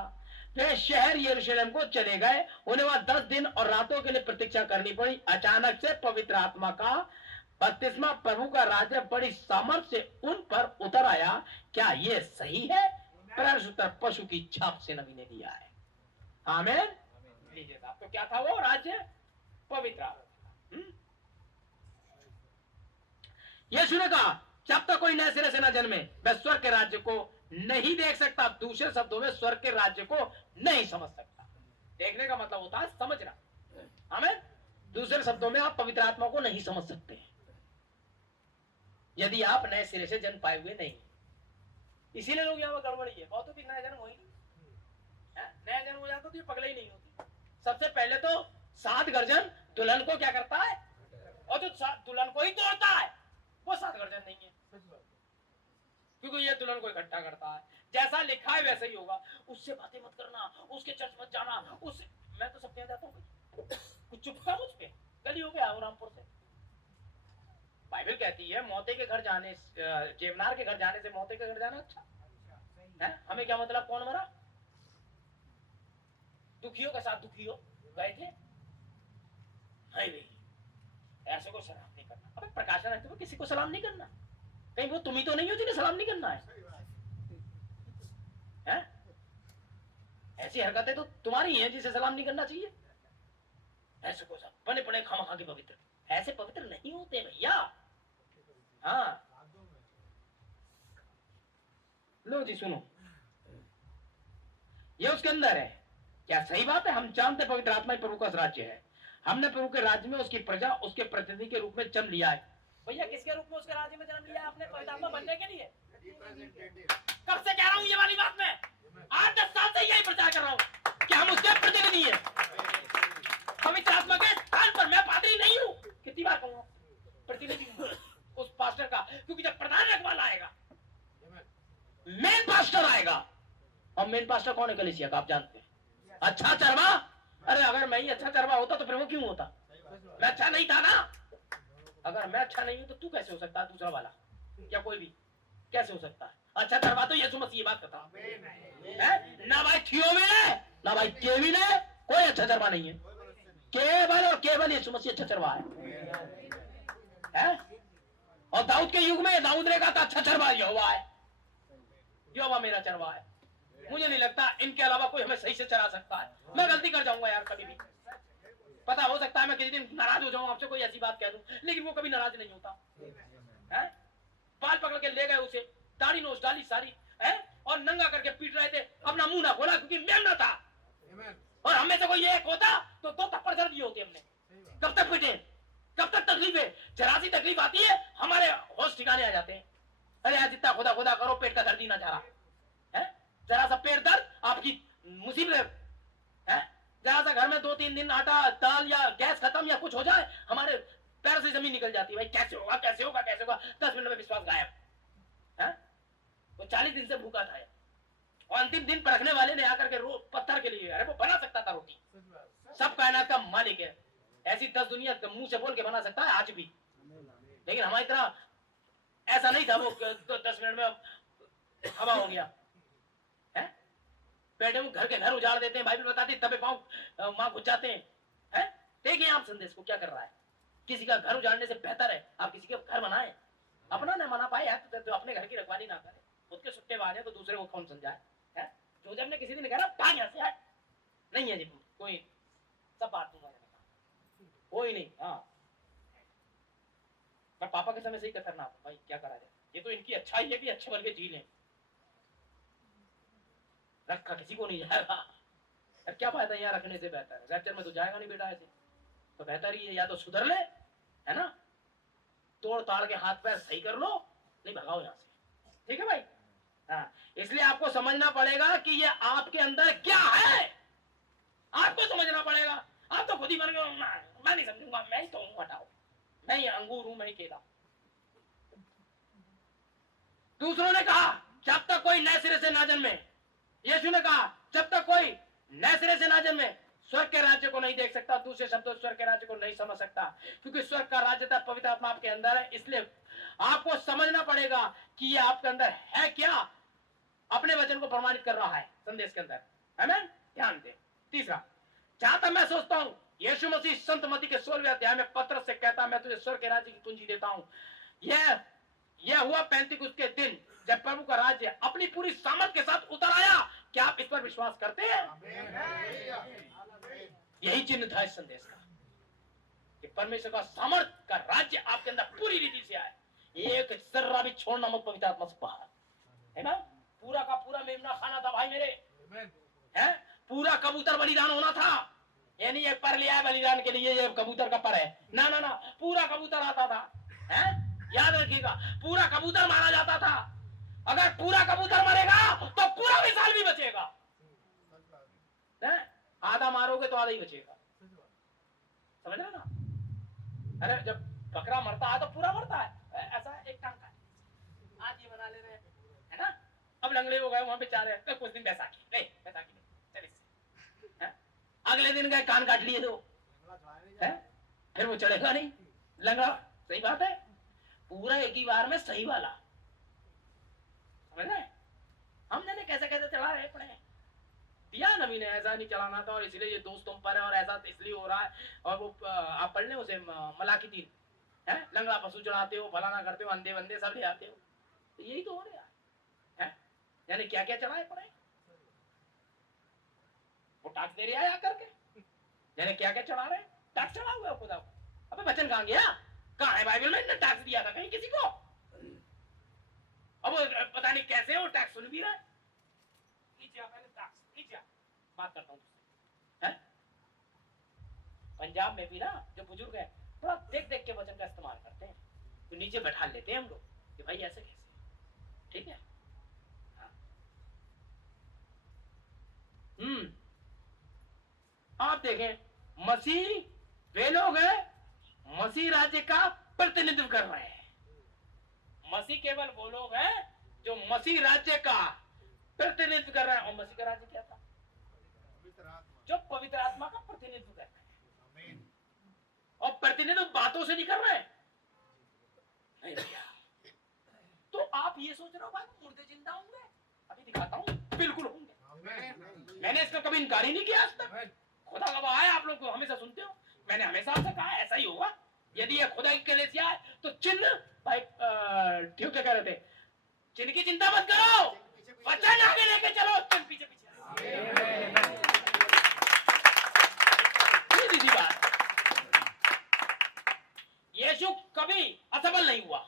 वे शहर यरूशलेम को चले गए। उन्हें वहां 10 दिन और रातों के लिए प्रतीक्षा करनी पड़ी। अचानक से पवित्र आत्मा का बपतिस्मा, प्रभु का राज्य बड़ी सामर्थ से उन पर उतर आया। क्या ये सही है? प्रत्युत्तर पशु की छाप से नबी ने दिया है। आमीन। लीजिए साहब, तो क्या था वो राज्य? पवित्र आत्मा। यीशु ने कहा जब तक कोई नए सिरे से न जन्मे वह स्वर्ग के राज्य को नहीं देख सकता। दूसरे शब्दों में स्वर्ग के राज्य को नहीं समझ सकता। देखने का मतलब होता है समझना। आमीन। दूसरे शब्दों में आप पवित्र आत्मा को नहीं समझ सकते यदि आप नए सिरे से जन्म पाए हुए नहीं। इसीलिए लोग यहाँ पर गड़बड़ी है। बहुतों की नया जन्म हो ही नहीं, नया जन्म हो जाता तो ये पगला ही नहीं होती। सबसे पहले तो 7 गर्जन दुल्हन को क्या करता है, और जो दुल्हन को ही तोड़ता है वो 7 गर्जन नहीं है, क्योंकि ये दुल्हन को इकट्ठा करता है। जैसा लिखा है वैसे ही होगा। उससे बातें मत करना, उसके चर्च मत जाना, उससे मैं तो सबके यहाँ जाता हूँ। कुछ चुपका मुझ पे गली हो गया रामपुर से। बाइबल कहती है मौते के घर जाने, जेवनार के घर जाने से मौते के घर जाना अच्छा है। हमें क्या मतलब कौन मरा? दुखियों के साथ दुखी हो गए थे। ऐसे को सलाम नहीं करना। अबे प्रकाशन है तो किसी को सलाम नहीं करना। कहीं वो तुम ही तो नहीं हो जिन्हें सलाम नहीं करना है? ऐसी हरकतें तो तुम्हारी हैं जिसे सलाम नहीं करना चाहिए। ऐसे को सब बने पड़े खामखा के पवित्र, ऐसे पवित्र नहीं होते भैया। हाँ लो जी सुनो, ये उसके अंदर है। क्या सही बात है? हम जानते पवित्र आत्मा ही प्रभु का राज्य है। हमने प्रभु के राज्य में उसकी प्रजा, उसके प्रतिनिधि के रूप में जन्म लिया है। भैया किसके रूप में उसके राज्य में जन्म लिया आपने? पवित्र आत्मा बनने के लिए। कब से कह रहा हूं ये वाली बात मैं? 8-10 साल से यही प्रचार कर रहा हूं कि हम उसके प्रतिनिधि हैं। पवित्र आत्मा के स्थान पर मैं पादरी नहीं हूं। कितनी बार कहूंगा? प्रतिनिधि हूं उस पास्टर का, क्योंकि जब और मेन पास्टर कौन है कलीसिया का, आप जानते हैं? अच्छा चरवा। अरे अगर मैं ही अच्छा चरवा होता तो फिर वो क्यों होता? मैं अच्छा नहीं था ना। अगर मैं अच्छा नहीं हूं तो तू कैसे हो सकता है, दूसरा वाला या कोई भी कैसे हो सकता है? अच्छा चरवा तो यीशु मसीह, बात करता है ना भाई थियोवी ने, ना भाई केविन ने, कोई अच्छा चरवा नहीं है। केवल और केवल यीशु मसीह अच्छा चरवा है? और दाऊद के युग में दाऊद ने कहा था अच्छा चरवा यहोवा है, यहोवा मेरा चरवा है। मुझे नहीं लगता इनके अलावा कोई हमें सही से चरा सकता है। मैं गलती कर जाऊंगा यार कभी भी, पता हो सकता है मैं किसी दिन नाराज हो जाऊं, आपसे कोई ऐसी बात कह दूं, लेकिन वो कभी नाराज नहीं होता है। बाल पकड़ के ले गए उसे, दाढ़ी नोच डाली सारी है, और नंगा करके पीट रहे थे, अपना मुंह ना खोला क्योंकि मेमना था। और हमें से कोई एक होता तो दो थप्पड़ जड़ दिए होते हमने। कब तक पीटे, कब तक तकलीफ है? जरा सी तकलीफ आती है हमारे होश ठिकाने आ जाते हैं। अरे यार जितना खुदा खुदा करो पेट का दर्द ही ना जा रहा है। जरा सा पेट दर्द आपकी मुसीबत है। जरा सा घर में 2-3 दिन आटा दाल या गैस खत्म या कुछ हो जाए, हमारे पैर से जमीन निकल जाती है। भाई कैसे होगा कैसे होगा कैसे होगा, 10 मिनट में विश्वास गायब है। वो 40 दिन से भूखा था और अंतिम दिन परखने वाले ने आकर के पत्थर के लिए, अरे वो बना सकता था रोटी, सब कायनात का मालिक है। ऐसी 10 दुनिया मुंह से बोल के बना सकता है आज भी, लेकिन हमारी तरह ऐसा नहीं था। वो 10 मिनट में हवा हो गया है। बेटे वो घर के घर उजाड़ देते हैं, बाइबल बताती तबे पांव मां घुस जाते हैं। देखिए आप संदेश को क्या कर रहा है। किसी का घर उजाड़ने से बेहतर है आप किसी का घर बनाए। अपना ना मना पाए तो अपने घर की रखवाली ना करे, खुद के सुट्टे बाज है तो दूसरे को कौन समझाए। जोसेफ ने किसी दिन कहा भाग यहाँ से यार, नहीं है जी कोई, सब बात दूंगा कोई नहीं। हाँ मैं पापा के समय से ही कतरना भाई, क्या करा जाए, ये तो इनकी अच्छाई है कि अच्छे बन के जी लें, रखा किसी को नहीं जाएगा। क्या फायदा यहाँ रखने से, बेहतर है रैप्चर में तो जाएगा नहीं बेटा ऐसे, तो बेहतर ही है या तो सुधर ले, है ना, तोड़ ताड़ के हाथ पैर सही कर लो, नहीं भगाओ यहाँ से, ठीक है भाई। हाँ इसलिए आपको समझना पड़ेगा कि ये आपके अंदर क्या है, आपको समझना पड़ेगा। आप तो खुद ही मर गए, मैं नहीं समझूंगा, मैं ही तो हूँ, हटाओ, मैं ही अंगूर हूं, मैं ही केला। दूसरों ने कहा जब तक कोई नए सिरे से ना जन्मे, यीशु ने कहा जब तक कोई नए सिरे से ना जन्मे स्वर्ग के राज्य को नहीं देख सकता। दूसरे शब्दों स्वर्ग के राज्य को नहीं समझ सकता, क्योंकि स्वर्ग का राज्य तक पवित्र आत्मा आपके अंदर है। इसलिए आपको समझना पड़ेगा कि ये आपके अंदर है क्या, अपने वचन को प्रमाणित कर रहा है संदेश के अंदर, आमीन। ध्यान दे। तीसरा, जहां तक मैं सोचता हूं यीशु मसीह संत मत्ती के 16वें अध्याय में पत्रस से कहता, मैं तुझे स्वर्ग के राज्य की कुंजी देता हूं। यह हुआ पैंतीकुस्त के दिन जब प्रभु का राज्य अपनी पूरी सामर्थ के साथ उतर आया। क्या आप इस पर विश्वास करते हैं? यही चिन्ह था इस संदेश का कि परमेश्वर का सामर्थ का राज्य आपके अंदर पूरी रीति से आए। एक जर्रा भी छोड़ना मत पवित्र आत्मा से बाहर, है ना। पूरा का पूरा मेमना खाना था भाई मेरे, है पूरा कबूतर बलिदान होना था। यानी एक पर लिया है बलिदान के लिए, ये कबूतर का पर है ना ना ना, पूरा कबूतर आता था, है याद रखिएगा, पूरा कबूतर मारा जाता था। अगर पूरा कबूतर मरेगा तो पूरा मिसाल भी बचेगा, आधा मारोगे तो आधा ही बचेगा, समझ रहे ना। अरे जब बकरा मरता है तो पूरा मरता है, ऐसा एक टांग का आज ये बना ले रहे हैं, है ना। अब लंगड़े हो गए वहां पे चाह रहे कुछ दिन बैसाखी नहीं, बैसाखी नहीं चल इससे, अगले दिन गए कान काट लिए तो है, फिर वो चढ़ेगा नहीं लंगड़ा। सही बात है, पूरा एक ही बार में सही वाला, समझ रहे। हम जाने कैसे कैसे चला रहे पड़े दिया नबी ने, ऐसा नहीं चलाना था और इसलिए ये दोस्त तुम पर है और ऐसा इसलिए हो रहा है। और वो आप पढ़ लें उसे मलाकी 3 है, लंगड़ा पशु चढ़ाते हो, फलाना करते हो, अंधे बंदे सब ले आते हो, तो यही तो हो रहा है। यानी क्या क्या चढ़ाए पड़े, वो टैक्स दे रहा है आकर के, यानी क्या क्या चढ़ा रहे, टैक्स चढ़ा हुआ है खुदा। अबे वचन कहां गया, कहां है बाइबल में इन्होंने टैक्स दिया था कहीं किसी को? अब पता नहीं कैसे वो टैक्स सुन भी रहा है। बात करता हूँ तुझसे, पंजाब में भी ना जो बुजुर्ग है थोड़ा देख देख के वचन का इस्तेमाल करते हैं, तो नीचे बैठा लेते हैं हम लोग कि भाई ऐसे कैसे, ठीक है। आप देखें मसीह वे लोग हैं, मसीह राज्य का प्रतिनिधित्व कर रहे हैं। मसीह केवल वो लोग हैं जो मसीह राज्य का प्रतिनिधित्व कर रहा है। और मसीह का राज्य क्या था? जो पवित्र आत्मा का प्रतिनिधित्व कर रहा है। और प्रतिनिधित्व बातों से नहीं कर रहा है। नहीं भैया, तो आप ये सोच रहे हो भाई मुर्दे जिंदा होंगे? अभी दिखाता हूँ, बिल्कुल होंगे। मैंने इसका कभी इनकार ही नहीं किया आज तक। खुदा गवाह है, आप लोग को हमेशा सुनते हो, मैंने हमेशा आपसे कहा ऐसा ही होगा। यदि ये खुदा की कलीसिया है तो चिन्ह भाई ठीक क्या कह रहे थे, चिन्ह की चिंता मत करो, वचन आगे लेके चलो, चिन्ह पीछे पीछे। सीधी बात, यीशु कभी असफल नहीं हुआ,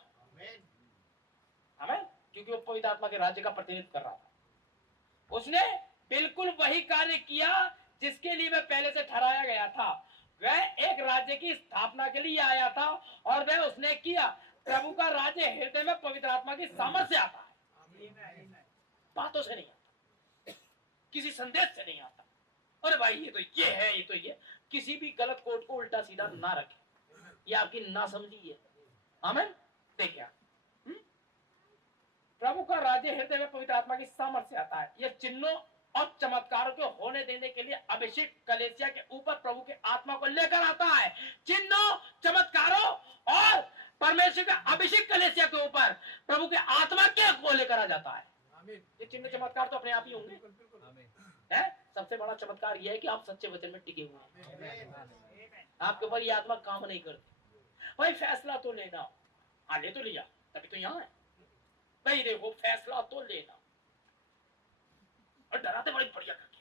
हमें, क्योंकि वो पवित्र आत्मा के राज्य का प्रतिनिधित्व कर रहा था। उसने बिल्कुल वही कार्य किया जिसके लिए वह पहले से ठहराया गया था। वह एक राज्य की स्थापना के लिए आया था और वह उसने किया। प्रभु का राज्य हृदय में पवित्र आत्मा की सामर्थ से आता है, बातों से नहीं आता, किसी संदेश से नहीं आता। अरे भाई ये तो ये है, ये तो ये, किसी भी गलत कोट को उल्टा सीधा ना रखे, ये आपकी ना समझी है। आमीन। देखिए, प्रभु का राज्य हृदय में पवित्र आत्मा की सामर्थ से आता है। यह चिन्हों और चमत्कारों के होने देने के लिए अभिषेक कलीसिया के ऊपर प्रभु के आत्मा को लेकर आता है। चिन्हों, चमत्कारों और परमेश्वर के अभिषेक कलीसिया के ऊपर प्रभु के आत्मा के को लेकर आ जाता है। ये चिन्ह चमत्कार तो अपने आप ही होंगे, है? सबसे बड़ा चमत्कार यह है कि आप सच्चे वचन में टिके हुए हैं, आपके ऊपर ये आत्मा काम नहीं करती। भाई फैसला तो लेना, हाँ ले तो लिया, तभी तो यहाँ है भाई। देखो फैसला तो लेना, और डराते बड़े बढ़िया करके,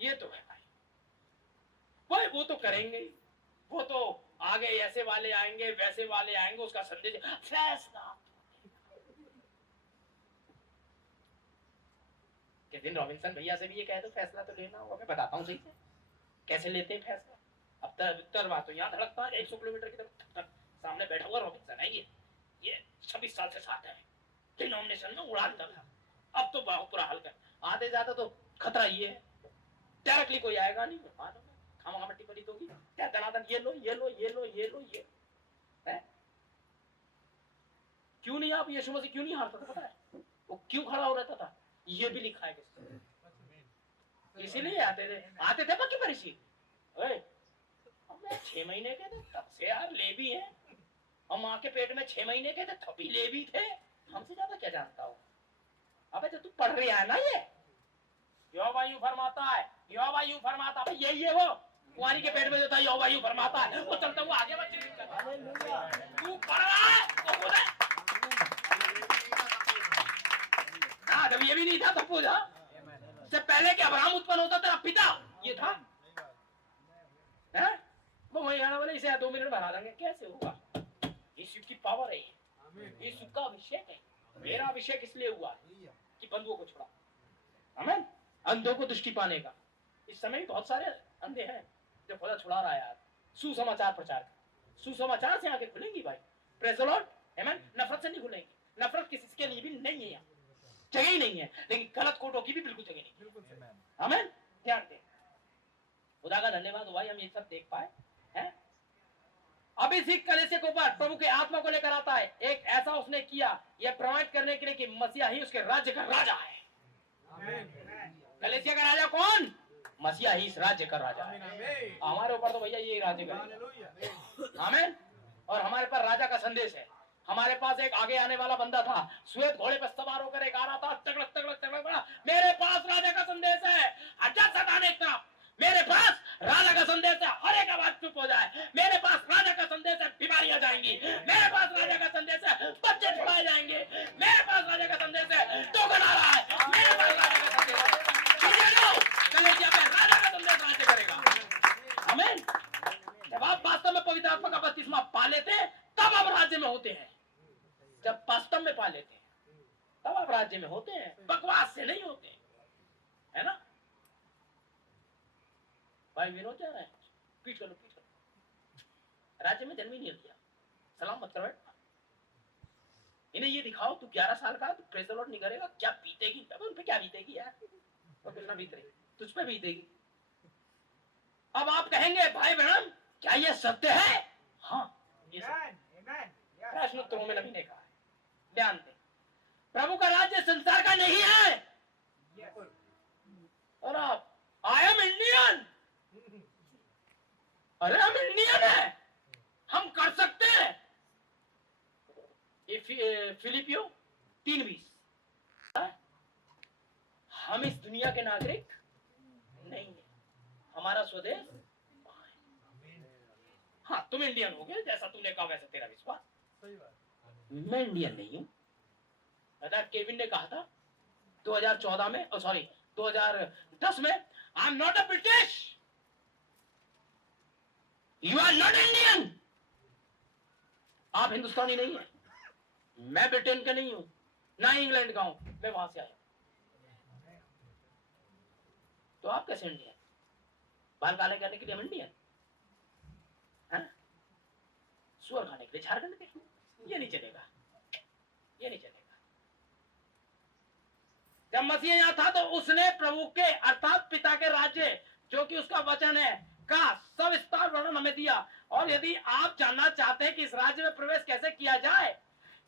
ये तो है भाई। भाई वो तो करेंगे, वो तो आगे ऐसे वाले आएंगे, वैसे वाले आएंगे, उसका संदेश फैसला। किस दिन रॉबिन्सन भैया से भी ये कहे तो फैसला तो लेना होगा। मैं बताता हूँ सही से कैसे लेते हैं फैसला। अब उत्तर बात तो यहाँ धड़कता है 100 किलोमीटर की तरफ, सामने बैठा हुआ रॉबिन्सन है, ये 26 साल से साथ है, डिनोमिनेशन में उड़ान था। अब तो बहुत बुरा हाल कर, आते जाते तो खतरा ये है, डायरेक्टली कोई आएगा नहीं, खामा मट्टी पड़ी होगी, क्या दनादन ये लो ये लो ये लो ये लो ये है। क्यों नहीं आप यीशु मसीह क्यों नहीं हारता था पता है? वो क्यों खड़ा हो रहता था? ये भी लिखा है किसने, इसीलिए आते थे पक्की फरीसी। मैं 6 महीने के थे तब से यार ले भी है, और माँ के पेट में 6 महीने के थे तब भी ले भी थे, हमसे ज्यादा क्या जानता हूँ। अबे जो तू पढ़ रहा है ना, ये यहोवा यूं फरमाता है, यहोवा यूं फरमाता है, यही है वो कुंवारी के पेट में जो था, यहोवा यूं फरमाता है, वो चलता हुआ आगे बच्चे तू पढ़ रहा है तो खुद है। हाँ जब ये भी नहीं था तब पूछा, इससे पहले कि अब्राहम उत्पन्न होता तेरा पिता ये था, है? वो वही गाना वाले इसे 2 मिनट बना देंगे, कैसे होगा? यीशु की पावर है, यीशु का अभिषेक है। मेरा अभिषेक इसलिए हुआ कि बंधुओं को छोड़ा, आमीन, अंधों को दृष्टि पाने का। इस समय भी बहुत सारे अंधे हैं जो खुदा छुड़ा रहा है यार, सुसमाचार प्रचार, सुसमाचार से आंखें खुलेंगी भाई, प्रेज़ द लॉर्ड, आमीन। नफरत से नहीं खुलेंगी, नफरत किसी के लिए भी नहीं है, जगह ही नहीं है, लेकिन गलत कोटों की भी बिल्कुल जगह नहीं, आमीन। ध्यान दें, खुदा का धन्यवाद हुआ हम ये सब देख पाए हैं। अभिषेक कलीसिया के ऊपर प्रभु के आत्मा को लेकर आता है। एक ऐसा उसने किया यह प्रमाणित करने के लिए कि मसीहा ही उसके राज्य का राजा है। कलीसिया का राजा कौन? मसीहा ही इस राज्य का राजा है। हमारे ऊपर तो भैया ये राज्य का, आमीन। और हमारे पास राजा का संदेश है। हमारे पास एक आगे आने वाला बंदा था, श्वेत घोड़े पर सवार होकर एक आ रहा था, तगड़क तगड़क तगड़क बड़ा, मेरे पास राजा का संदेश है, हटा सटाने का, मेरे पास राजा का संदेश है, हर एक आवाज चुप हो जाए, मेरे पास राजा का संदेश है, बीमारियां जाएंगी, मेरे पास राजा का संदेश है, बच्चे छुड़ाए जाएंगे, मेरे पास राजा का संदेश है, टोकन आ रहा है, मेरे पास राजा का संदेश है। कलीसिया पे राजा का संदेश राज्य करेगा, आमीन। जब आप वास्तव में पवित्र आत्मा का बपतिस्मा पा लेते हैं तब आप राज्य में होते हैं। जब वास्तव में पा लेते हैं तब आप राज्य में होते हैं, बकवास से नहीं होते, है ना भाई? विनोद जा रहे हैं, पीठ करो पीठ करो, राज्य में जन्म ही नहीं लिया, सलाम मत करो बेटा। इन्हें ये दिखाओ तू 11 साल का, तू प्रेज़ द लॉर्ड नहीं करेगा, क्या बीतेगी? उन पे क्या बीतेगी यार, तो कुछ ना बीत रही, तुझ पे बीतेगी। अब आप कहेंगे भाई बहन क्या ये सत्य है? हाँ ये सत्य। प्रश्न उत्तरों में नबी ने कहा, ध्यान दें, प्रभु का राज्य संसार का नहीं है। और आप आई एम इंडियन, अरे हम इंडियन है, हम कर सकते हैं। फिलिपियो 3:20, हम इस दुनिया के नागरिक नहीं है, हमारा स्वदेश। हाँ, तुम इंडियन हो गए, जैसा तुमने कहा वैसा तेरा विश्वास। मैं इंडियन नहीं हूं। केविन ने कहा था 2014 में, सॉरी 2010 में, I am not a British, you are not Indian. आप हिंदुस्तानी नहीं है, मैं ब्रिटेन का नहीं हूं, ना इंग्लैंड का हूं, मैं वहां से आया। तो आप कैसे इंडियन? बाल काले करने के लिए हम इंडियन? सुअर खाने के लिए झारखंड के? ये नहीं चलेगा, ये नहीं चलेगा। जब मसीह यहाँ था तो उसने प्रभु के अर्थात पिता के राज्य जो कि उसका वचन है का सविस्तार वर्णन हमें दिया। और यदि आप जानना चाहते हैं कि इस राज्य में प्रवेश कैसे किया जाए,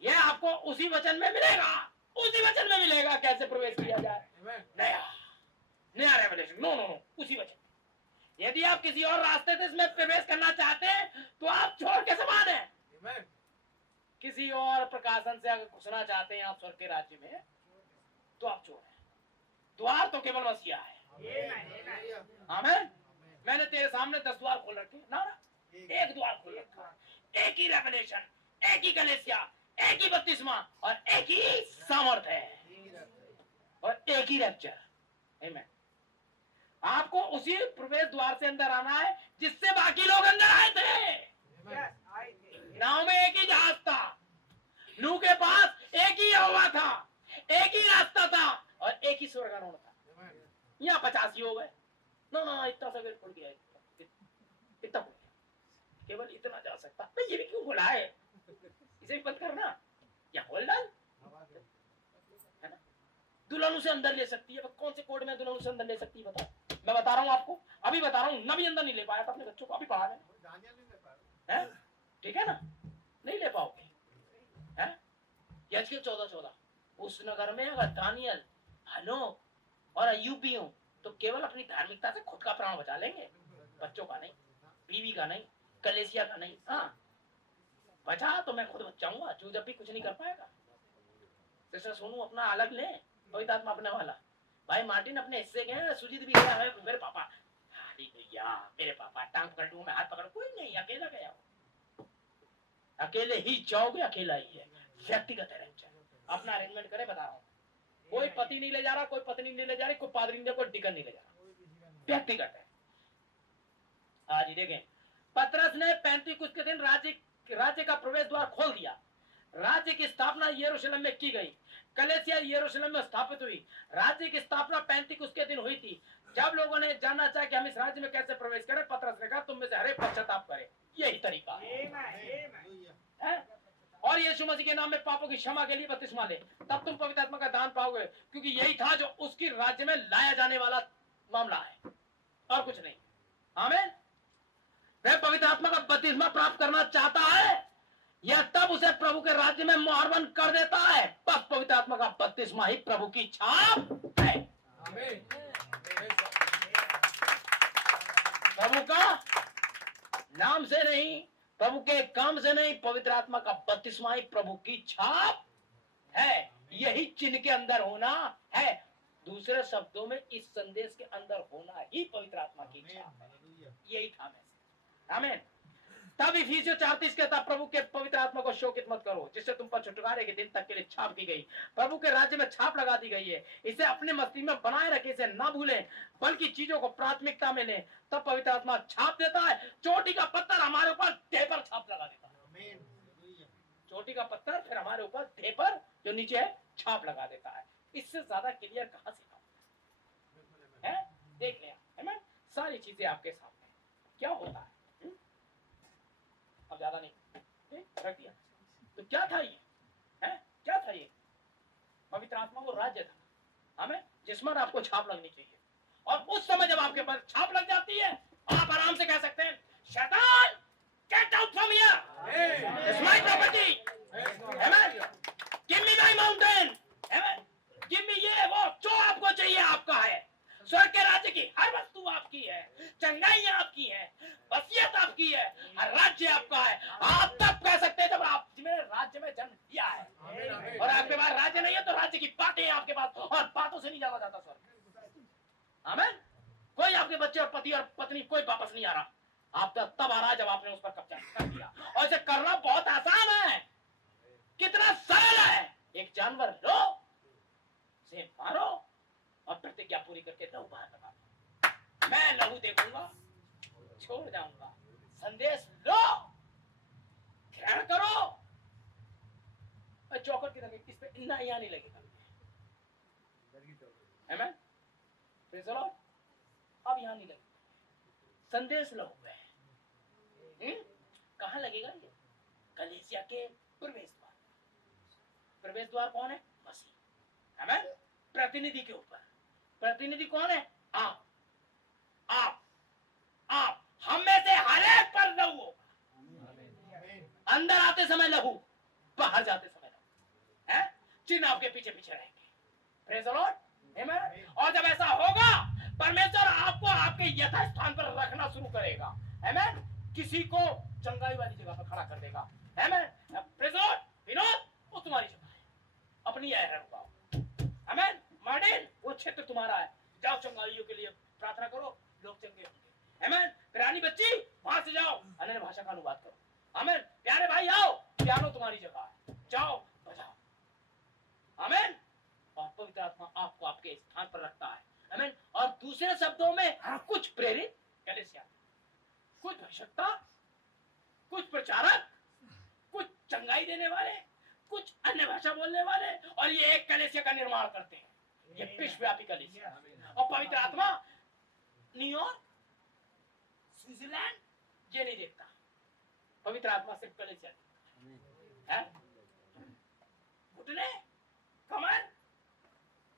यह आपको उसी वचन में मिलेगा, उसी वचन में मिलेगा कैसे प्रवेश किया जाए। नया रेवलेशन, नो नो नो, उसी वचन। यदि आप किसी और रास्ते से इसमें प्रवेश करना चाहते हैं तो आप छोड़ के समान है। किसी और प्रकाशन से अगर घुसना चाहते हैं आप स्वर्ग के राज्य में तो आप छोड़ हैं। द्वार तो केवल मसीहा है। आमीन। मैंने तेरे सामने 10 द्वार खोल रखे ना, एक द्वार खोल रखा, एक ही रेवलेशन, एक ही कलीसिया, एक ही बपतिस्मा और एक ही सामर्थ है और एक ही रैप्चर। आमीन। आपको उसी प्रवेश द्वार से अंदर आना है जिससे बाकी लोग अंदर आए थे। नाव में एक ही जहाज था, नूह के पास एक ही यहोवा था, एक ही रास्ता था और एक ही स्वर्गारोहण था। यहाँ 50 हो गए, नो नो इतना सा वेट पड़ गया, इतना पड़ गया, केवल इतना जा सकता। मैं ये भी क्यों बोला है, इसे भी बंद करना या खोल डाल, है ना। दुल्हन उसे अंदर ले सकती है, कौन से कोड में दुल्हन उसे अंदर ले सकती है बताओ। मैं बता रहा हूँ आपको, अभी बता रहा हूँ, नबी अंदर नहीं ले पाया था अपने बच्चों को, अभी पढ़ा है, ठीक है ना, नहीं ले पाओगे। यजकेल 14:14, उस नगर में अगर दानियल, हनोक और अय्यूब भी हो तो केवल अपनी धार्मिकता से खुद का प्राण बचा लेंगे, बच्चों का नहीं, बीवी का नहीं, कलेसिया का नहीं। हाँ बचा तो मैं खुद बच जाऊंगा, जो जब भी कुछ नहीं कर पाएगा। सिस्टर सोनू अपना अलग ले, पवित्र आत्मा अपने वाला, भाई मार्टिन अपने हिस्से गए, सुजीत भी गया है, मेरे पापा, हालेलुया, मेरे पापा, टांग पकड़ लूं मैं, हाथ पकड़, कोई नहीं, अकेला गया हूं। अकेले ही जाओगे, अकेला ही है, व्यक्तिगत अरेंजमेंट। अपना अरेंजमेंट करे, बता रहा हूं, कोई पति नहीं ले जा रहा, कोई पत्नी नहीं ले जा रही, कोई पादरी नहीं, कोई डिकन नहीं ले जा रहा, व्यक्तिगत है। आज देखें, पतरस ने 35 के दिन राज्य का प्रवेश द्वार खोल दिया। राज्य की स्थापना यरूशलेम में की गई, कलीसिया यरूशलेम में स्थापित हुई। राज्य की स्थापना 35 के दिन हुई थी। जब लोगों ने जानना चाहा कि हम इस राज्य में कैसे प्रवेश करें, पतरस ने कहा तुम में से हर एक पश्चाताप करे, यही तरीका है। और यीशु मसीह के नाम में पापों की क्षमा के लिए बपतिस्मा ले, तब तुम पवित्र आत्मा का दान पाओगे, क्योंकि यही था जो उसकी राज्य में लाया जाने वाला मामला है और कुछ नहीं। आमीन। वह पवित्र आत्मा का बपतिस्मा प्राप्त करना चाहता है या तब उसे प्रभु के राज्य में मोहरबंद कर देता है। बस पवित्र आत्मा का बपतिस्मा ही प्रभु की छाप है। प्रभु का नाम से नहीं, प्रभु के काम से नहीं, पवित्र आत्मा का बपतिस्मा ही प्रभु की छाप है। यही चिन्ह के अंदर होना है। दूसरे शब्दों में इस संदेश के अंदर होना ही पवित्र आत्मा की छाप है। यही था मैसेज। आमीन। तब इफिसियों 4:30 कहता, प्रभु के पवित्र आत्मा को शोकित मत करो, जिससे तुम पर छुटकारे के दिन तक के लिए छाप की गई। प्रभु के राज्य में छाप लगा दी गई है। इसे अपने मस्ती में बनाए रखें, इसे ना भूलें, बल्कि चीजों को प्राथमिकता में लें। तब पवित्र आत्मा छाप देता है। चोटी का पत्थर हमारे ऊपर देह पर छाप लगा देता है। चोटी का पत्थर फिर हमारे ऊपर देह पर जो नीचे है छाप लगा देता है। इससे ज्यादा क्लियर कहां से है? देख लिया, सारी चीजें आपके सामने क्या होता है। अब ज्यादा नहीं रख दिया। तो क्या था ये है? क्या था ये? पवित्र आत्मा वो राज्य था, हमें जिसमें आपको छाप लगनी चाहिए। और उस समय जब आपके पास छाप लग जाती है, आप आराम से कह सकते हैं, शैतान get out from here, it's my property, amen, give me my mountain, आपकी है, वसीयत आपकी है, राज्य आपका है। आप तब कह सकते हैं जब आप राज्य में जन्म लिया है। और आपके पास राज्य नहीं है तो राज्य की बातें हैं आपके पास, और बातों से नहीं जाना जाता स्वर्ग। आमीन। कोई आपके बच्चे और पति और पत्नी कोई वापस नहीं आ रहा। आप तब आ रहा है जब आपने उस पर कब्जा कर दिया। और इसे करना बहुत आसान है, कितना सरल है। एक जानवर लो, उसे मारो और प्रतिज्ञा पूरी करके लहू बाहर लगा। मैं लहू देखूंगा, छोड़ जाऊंगा। संदेश लो, ग्रहण करो। चौकट की तरह इस पे इतना यहाँ नहीं लगेगा। आमीन। Praise the Lord. अब यहाँ नहीं लगेगा। संदेश लहू है। कहाँ लगेगा ये? कलीसिया के प्रवेश द्वार। प्रवेश द्वार कौन है? मसीह। आमीन। प्रतिनिधि के ऊपर। प्रतिनिधि कौन है? आप। हम में से हर एक पर लहू होगा। अंदर आते समय लहू, बाहर जाते समय लहू है। चिन्ह आपके पीछे पीछे रहेंगे। Praise the Lord. आमीन। और जब ऐसा होगा, परमेश्वर आपको आपके यथास्थान पर रखना शुरू करेगा। आमीन। किसी को चंगाई वाली जगह पर खड़ा कर देगा। आमीन। Praise the Lord. विनोद, वो तुम्हारी जगह है, अपनी है होगा। आमीन। मार्टिन, वो क्षेत्र तुम्हारा है, जाओ चंगाइयों के लिए प्रार्थना करो, लोग चंगे होंगे। आमीन। रानी बच्ची, वहां से जाओ, अन्य भाषा का अनुवाद करो। आमीन। प्यारे भाई आओ, पियानो तुम्हारी जगह है, जाओ बजाओ। आमीन। और पवित्र आत्मा आपको आपके स्थान पर रखता है। आमीन। और दूसरे शब्दों में कुछ प्रेरित कलीसिया, कुछ भविष्यवक्ता, कुछ प्रचारक, कुछ चंगाई देने वाले, कुछ अन्य भाषा बोलने वाले, और ये एक कलीसिया का निर्माण करते हैं। ये विश्वव्यापी कलीसिया। और पवित्र आत्मा न्यूयॉर्क, स्विट्जरलैंड ये नहीं देखता। पवित्र आत्मा सिर्फ कलीसिया देखता है। घुटने, कमर,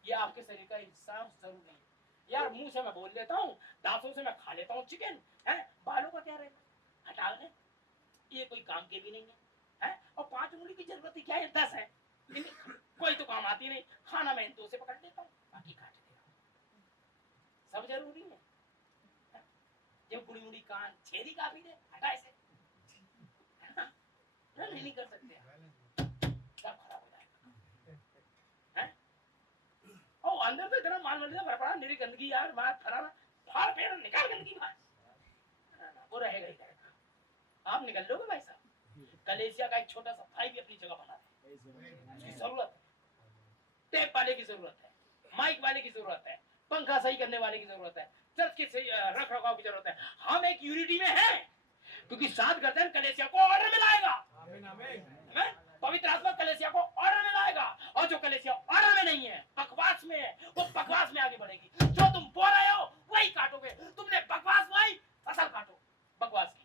ये आपके शरीर का हिस्सा जरूर नहीं है। यार मुंह से मैं बोल लेता हूँ, दांतों से मैं खा लेता हूँ चिकन, है, बालों का क्या रहेगा? हटा ले, ये कोई काम के भी नहीं है। और 5 उंगली की जरूरत ही क्या है? 10 है, कोई तो काम आती नहीं। खाना मैं इन 2 से पकड़ लेता हूँ, बाकी काट देता हूँ। सब जरूरी है। जब गुड़ी मुड़ी कान छेदी काफी दे, हटा इसे। नहीं कर सकते, सब खराब हो जाएगा। और अंदर तो इतना माल मलिदा भर पड़ा, निरी गंदगी यार, बात फराना, फाड़ पेड़ निकाल गंदगी बाहर, वो रहेगा ही रहेगा। आप निकल लोगे भाई साहब। कलीसिया का एक छोटा सा भाई भी अपनी जगह बना दे, उसकी जरूरत है। टेप वाले की जरूरत है, माइक वाले की जरूरत है, पंखा सही करने वाले की जरूरत है, चर्च की सही रख रखाव की जरूरत है। हम एक यूनिटी में हैं, क्योंकि 7 गर्दन कलीसिया को ऑर्डर में लाएगा। आमीन आमीन। पवित्र आत्मा कलीसिया को ऑर्डर में लाएगा, और जो कलीसिया ऑर्डर में नहीं है, बकवास में है, वो बकवास में आगे बढ़ेगी। जो तुम बोल रहे हो वही काटोगे। तुमने बकवास बोई, फसल काटो बकवास की।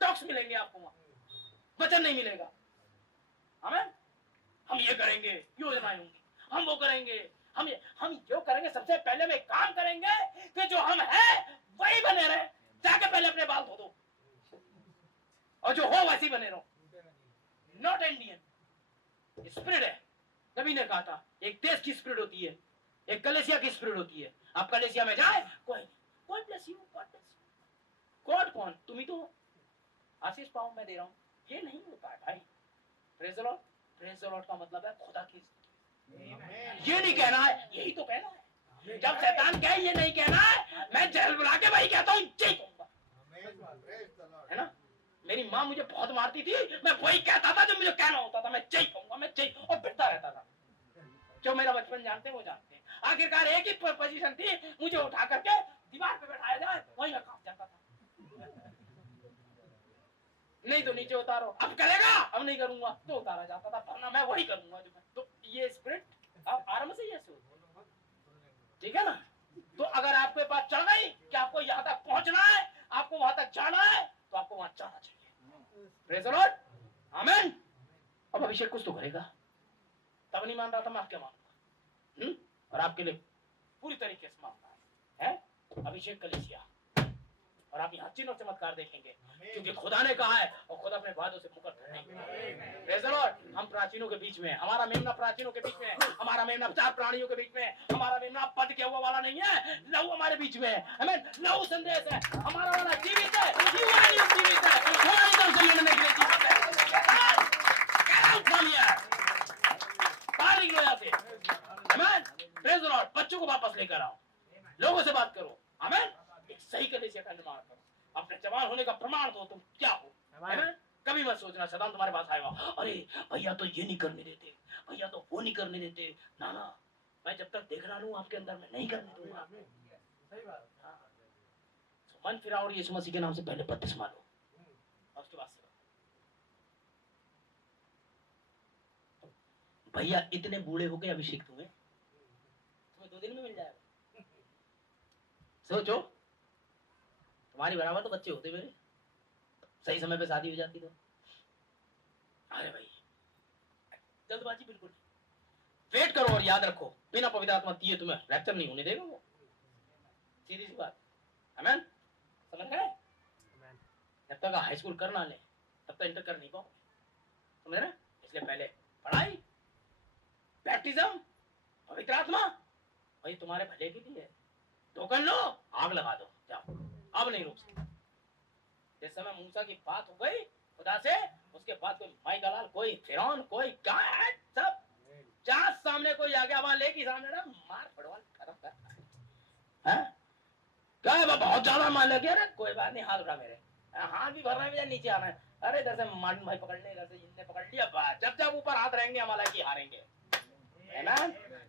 टॉक्स मिलेंगे आपको, वहां वचन नहीं मिलेगा। आमीन। हम ये करेंगे, योजनाएं होंगी, हम वो करेंगे, हम जो करेंगे। सबसे पहले में काम करेंगे कि जो हम हैं वही बने रहे। जाके पहले अपने बाल धो दो, और जो हो वैसे बने रहो। नॉट इंडियन स्पिरिट है। नबी ने कहा था, एक देश की स्पिरिट होती है, एक कलीसिया की स्पिरिट होती है। आप कलीसिया में जाए, कोई God bless you, God bless you. God कौन? तुम ही तो आशीष पाओ, मैं दे रहा हूं, ये नहीं होता है भाई। Praise the Lord. Praise the Lord का मतलब है खुदा की। ये नहीं कहना है, यही तो कहना है। जब शैतान कहे ये नहीं कहना है, मैं जहल बुला के वही कहता हूँ, जय कहूंगा, है ना। मेरी माँ मुझे बहुत मारती थी, मैं वही कहता था जो मुझे कहना होता था। मैं जय कहूंगा, मैं जय, और पिटता रहता था। जो मेरा बचपन जानते हैं वो जानते हैं। आखिरकार एक ही पोजीशन थी, मुझे उठा करके दीवार पे बैठाया जाए, वही मैं कांप जाता था। नहीं तो नीचे उतारो, अब करेगा, अब नहीं करूंगा, तो उतारा जाता था। वरना मैं वही करूंगा जो मैं। तो ये स्पिरिट आप आराम से ऐसे हो, ठीक है ना। तो अगर आपके पास चढ़ गई कि आपको यहाँ तक पहुंचना है, आपको वहां तक जाना है, तो आपको वहां जाना चाहिए। Praise the Lord. आमीन। अब अभिषेक कुछ तो करेगा। तब नहीं मान रहा था, मैं क्या मानूंगा? और आपके लिए पूरी तरीके से मानना है। अभिषेक कलीसिया और आप यहाँ चिन्ह और चमत्कार देखेंगे, क्योंकि खुदा ने कहा है और खुदा अपने वादों से मुकर नहीं। Praise the Lord. हम प्राचीनों के बीच में हैं, हमारा मेमना प्राचीनों के बीच में है, हमारा मेमना 4 प्राणियों के बीच में है, हमारा मेमना पद के हुआ वाला नहीं है, लहू हमारे बीच में है। आमीन। लहू संदेश है, हमारा वाला जीवित है, युवा जीवित है, हमारी तरफ से लड़ने के लिए जीवित है। Get out from here! बाहर निकलो यहाँ से। आमीन। Praise the Lord. बच्चों को वापस लेकर आओ, लोगों से बात करो। आमीन। एक सही कलीसिया का निर्माण करो, अपने जवान होने का प्रमाण दो तुम क्या हो। आमीन। कभी मत सोचना शैतान तुम्हारे पास आएगा, अरे भैया तो ये नहीं करने देते, भैया तो वो नहीं करने देते। ना ना, मैं जब तक देख रहा हूं आपके अंदर में नहीं करने दूंगा। हाँ। तो मन फिराओ और यीशु मसीह के नाम से पहले बपतिस्मा लो, और उसके बाद सेवा। भैया इतने बूढ़े हो गए अभिषेक तुम्हें 2 दिन में मिल जाएगा। सोचो, तुम्हारी बराबर तो बच्चे होते मेरे, सही समय पे शादी हो जाती तो। अरे भाई जल्दबाजी बिल्कुल नहीं। वेट करो और याद रखो, बिना पवित्र आत्मा दिए तुम्हें रैप्चर नहीं होने देगा वो, सीधी सी बात। आमीन। समझ गए? जब तक हाई स्कूल कर ना ले तब तक इंटर कर नहीं पाओगे, समझ रहे? इसलिए पहले पढ़ाई, बैप्टिज्म, पवित्र आत्मा, भाई तुम्हारे भले के लिए। टोकन लो, आग लगा दो, जाओ, अब नहीं रोक सकते। जिस समय मूसा की बात हो गई खुदा से, उसके बाद कोई माई दलाल, कोई फिरौन, कोई क्या है, सब जहां सामने कोई आ गया वहां लेके सामने ना मार पड़वा खत्म कर। हैं? क्या है बहुत ज्यादा मान लगे? अरे कोई बात नहीं, हाथ उठा मेरे, हाथ भी भर रहा है, नीचे आना है। अरे इधर से मार्टिन भाई पकड़ ले, इधर से इनने पकड़ लिया, जब जब ऊपर हाथ रहेंगे हमारा की हारेंगे, है ना?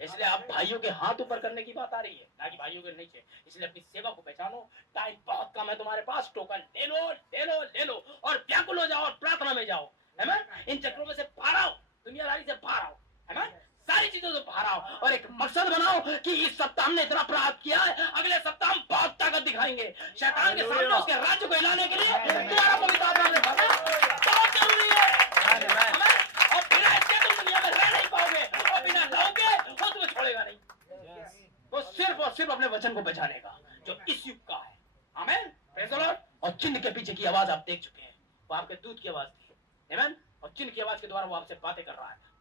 इसलिए अब भाइयों के हाथ ऊपर करने की बात आ रही है, ना कि भाइयों के नीचे। इसलिए अपनी सेवा को पहचानो, टाइम बहुत कम है तुम्हारे पास, टोकन ले लो ले लो ले लो और व्याकुल हो जाओ और प्रार्थना में जाओ। है ना? इन चक्रों में से बाहर आओ, दुनियादारी से बाहर आओ, है ना? सारी चीजों से बाहर आओ और एक मकसद बनाओ कि इस सप्ताह हमने इतना प्राप्त किया है, अगले सप्ताह हम बहुत ताकत दिखाएंगे शैतान के सामने, उसके राज्य को हिलाने के लिए तुम्हारा पवित्र आत्मा में भरना बहुत जरूरी है। और बिना इसके तुम दुनिया में रह नहीं पाओगे, और बिना लहोगे वो तुम्हें छोड़ेगा नहीं। वो सिर्फ और सिर्फ अपने वचन को पहचानेगा जो इस युग का है। आमीन। Praise the Lord. और चिन्ह के पीछे की आवाज आप देख चुके हैं, वो आपके दूत की आवाज थी। आमीन। और चिन्ह की आवाज के द्वारा वो आपसे बातें कर रहा है।